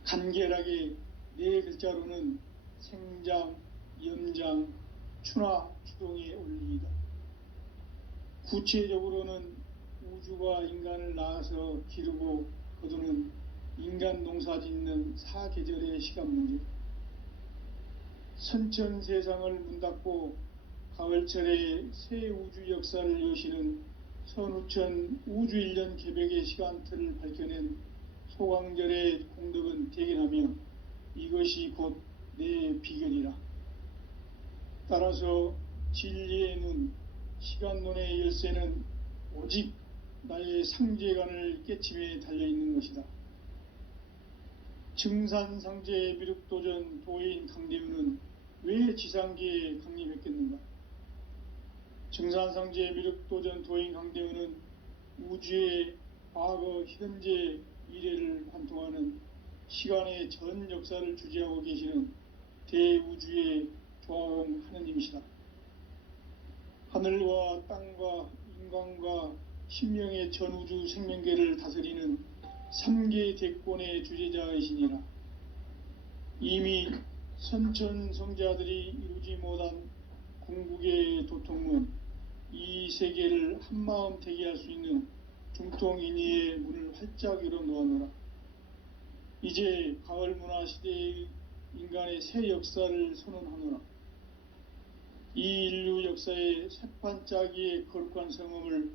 간결하게 네 글자로는 생장, 염장, 추나 추동의 원리이다. 구체적으로는 우주가 인간을 낳아서 기르고 거두는 인간 농사 짓는 사계절의 시간 문제다. 선천 세상을 문 닫고 가을철에 새 우주 역사를 여시는 선우천 우주 1년 개벽의 시간틀을 밝혀낸 소강절의 공덕은 대견하며 이것이 곧 내 비결이라. 따라서 진리의 눈, 시간론의 열쇠는 오직 나의 상제관을 깨침에 달려있는 것이다. 증산상제 미륵도전 도인 강대훈은 왜 지상계에 강림했겠는가? 증산상제 미륵도전 도인 강대훈은 우주의 과거, 현재, 미래를 관통하는 시간의 전 역사를 주재하고 계시는 대우주의 조화원 하느님이시다. 하늘과 땅과 인간과 신명의 전우주 생명계를 다스리는 3계 대권의 주재자이시니라. 이미 선천성자들이 이루지 못한 궁극의 도통문, 이 세계를 한마음 되게 할 수 있는 중통인의의 문을 활짝 열어놓아노라. 이제 가을 문화 시대의 인간의 새 역사를 선언하노라. 이 인류 역사의 새판짜기의 거룩한 성음을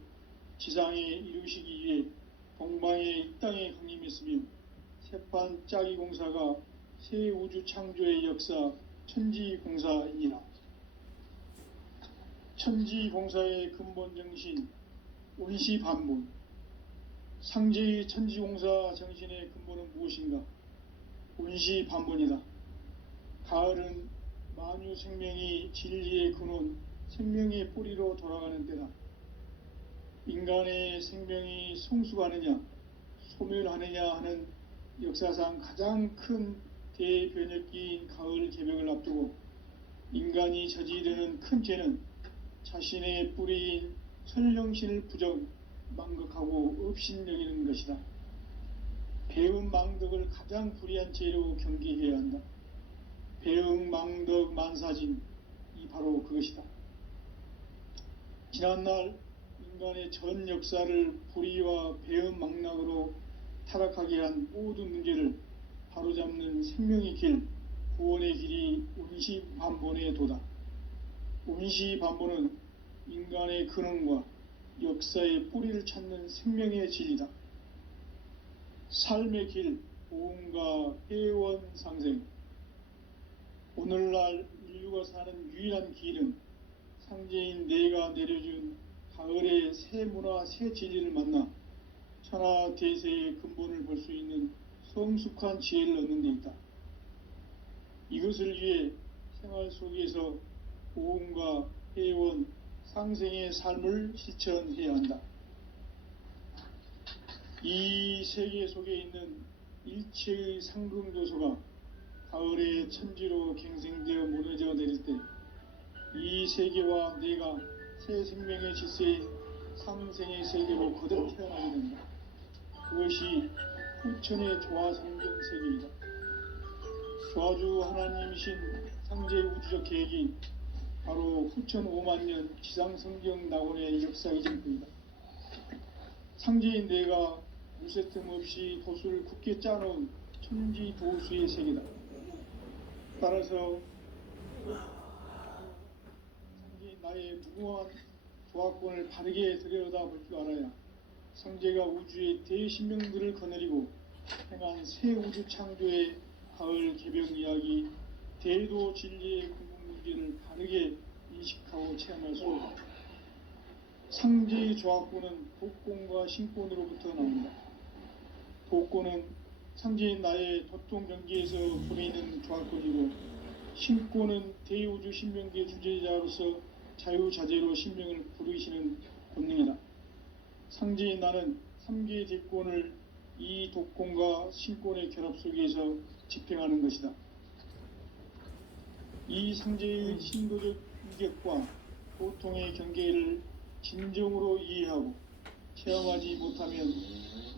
지상에 이루시기 위해 동방의 이 땅에 강림했으며 새판짜기 공사가 새 우주 창조의 역사 천지공사이니라. 천지공사의 근본 정신 원시반복. 상제의 천지공사 정신의 근본은 무엇인가? 원시반복이다. 가을은 만유 생명이 진리의 근원, 생명의 뿌리로 돌아가는 때다. 인간의 생명이 성숙하느냐, 소멸하느냐 하는 역사상 가장 큰 대변혁기인 가을 개벽을 앞두고 인간이 저지르는 큰 죄는 자신의 뿌리인 선령신을 부정 망각하고 업신여기는 것이다. 배은 망덕을 가장 불의한 죄로 경계해야 한다. 배은 망덕 만사진, 이 바로 그것이다. 지난날 인간의 전 역사를 불의와 배은 망락으로 타락하게 한 모든 문제를 바로잡는 생명의 길, 구원의 길이 운시반본의 도다. 운시반본은 인간의 근원과 역사의 뿌리를 찾는 생명의 진리다. 삶의 길, 보험과 회원 상생. 오늘날 인류가 사는 유일한 길은 상제인 내가 내려준 가을의 새 문화, 새 진리를 만나 천하 대세의 근본을 볼 수 있는 성숙한 지혜를 얻는 데 있다. 이것을 위해 생활 속에서 보험과 회원, 상생의 삶을 실천해야 한다. 이 세계 속에 있는 일체의 상금조소가 가을의 천지로 갱생되어 무너져 내릴 때 이 세계와 내가 새 생명의 질서인 상생의 세계로 거듭 태어나게 된다. 그것이 후천의 조화성경 세계이다. 조화주 하나님이신 상제의 우주적 계획이 바로 후천 5만 년 지상성경 낙원의 역사이실 뿐이다. 상제인 내가 무쇠 틈 없이 도수를 굳게 짜놓은 천지 도수의 세계다. 따라서 상제인 나의 무궁한 조화권을 바르게 들여다볼 줄 알아야 상제가 우주의 대신명들을 거느리고 행한 새 우주 창조의 가을 개벽 이야기, 대도 진리의 근본 문제를 바르게 인식하고 체험할 수 있다. 상제의 조화권은 독권과 신권으로부터 나온다. 독권은 상제인 나의 도통 경계에서 보내는 조화권이고, 신권은 대우주 신명계 주제자로서 자유자재로 신명을 부르시는 본능이다. 상제인 나는 3개의 대권을 이 독권과 신권의 결합 속에서 집행하는 것이다. 이 상제의 신도적 인격과 보통의 경계를 진정으로 이해하고 체험하지 못하면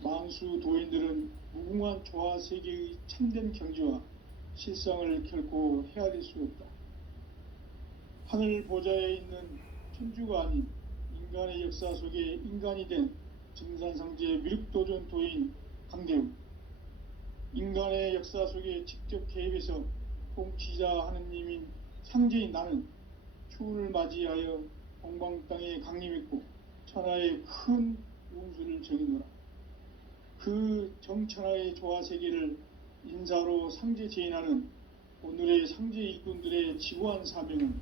만수 도인들은 무궁한 조화 세계의 참된 경지와 실상을 결코 헤아릴 수 없다. 하늘 보좌에 있는 천주가 아닌 인간의 역사 속에 인간이 된 증산상제 미륵도전 도인 강대우, 인간의 역사 속에 직접 개입해서 통치자 하느님인 상제인 나는 추운을 맞이하여 동방 땅에 강림했고 천하의 큰 운수를 정의노라. 그 정천하의 조화 세계를 인사로 상제 제인하는 오늘의 상제 일꾼들의 지구한 사명은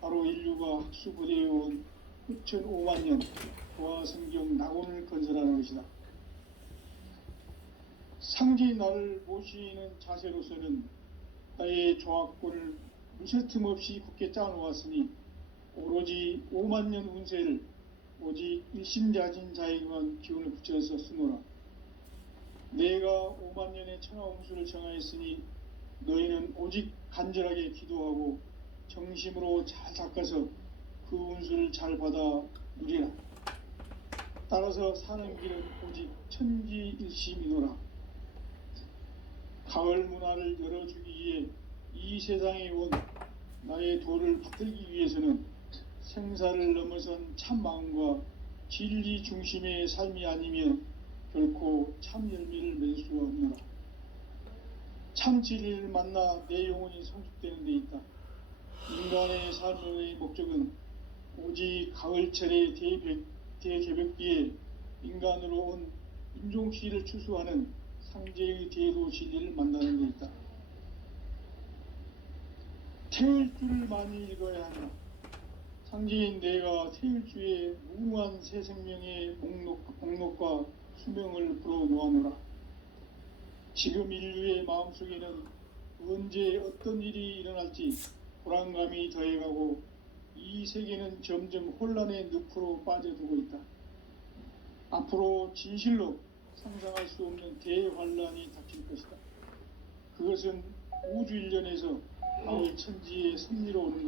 바로 인류가 학수부대해온 후천 5만 년 조화 성경 낙원을 건설하는 것이다. 상제인 나를 모시는 자세로서는 나의 조화권을 무쇠틈 없이 굳게 짜놓았으니 오로지 5만 년 운세를 오직 일심자진 자에게만 기운을 붙여서 쓰노라. 내가 5만 년의 천하 운수를 정하였으니 너희는 오직 간절하게 기도하고 정심으로 잘 닦아서 그 운수를 잘 받아 누리라. 따라서 사는 길은 오직 천지일심이노라. 가을 문화를 열어주기 위해 이 세상에 온 나의 도를 받들기 위해서는 생사를 넘어선 참 마음과 진리 중심의 삶이 아니면 결코 참 열매를 맺을 수가 없노라. 참 진리를 만나 내 영혼이 성숙되는 데 있다. 인간의 삶의 목적은 오직 가을철의 대개벽기에 인간으로 온 인종씨를 추수하는 상제의 대도 진리를 만나는 데 있다. 태일주를 많이 읽어야 한다. 상제인 내가 태일주의 무궁한 새 생명의 목록과 수명을 불어놓아노라. 지금 인류의 마음속에는 언제 어떤 일이 일어날지 불안감이 더해가고 이 세계는 점점 혼란의 늪으로 빠져들고 있다. 앞으로 진실로 상상할 수 없는 대환란이 닥칠 것이다. 그것은 우주 일련에서 가을 천지의 섭리로 오는 것입니다.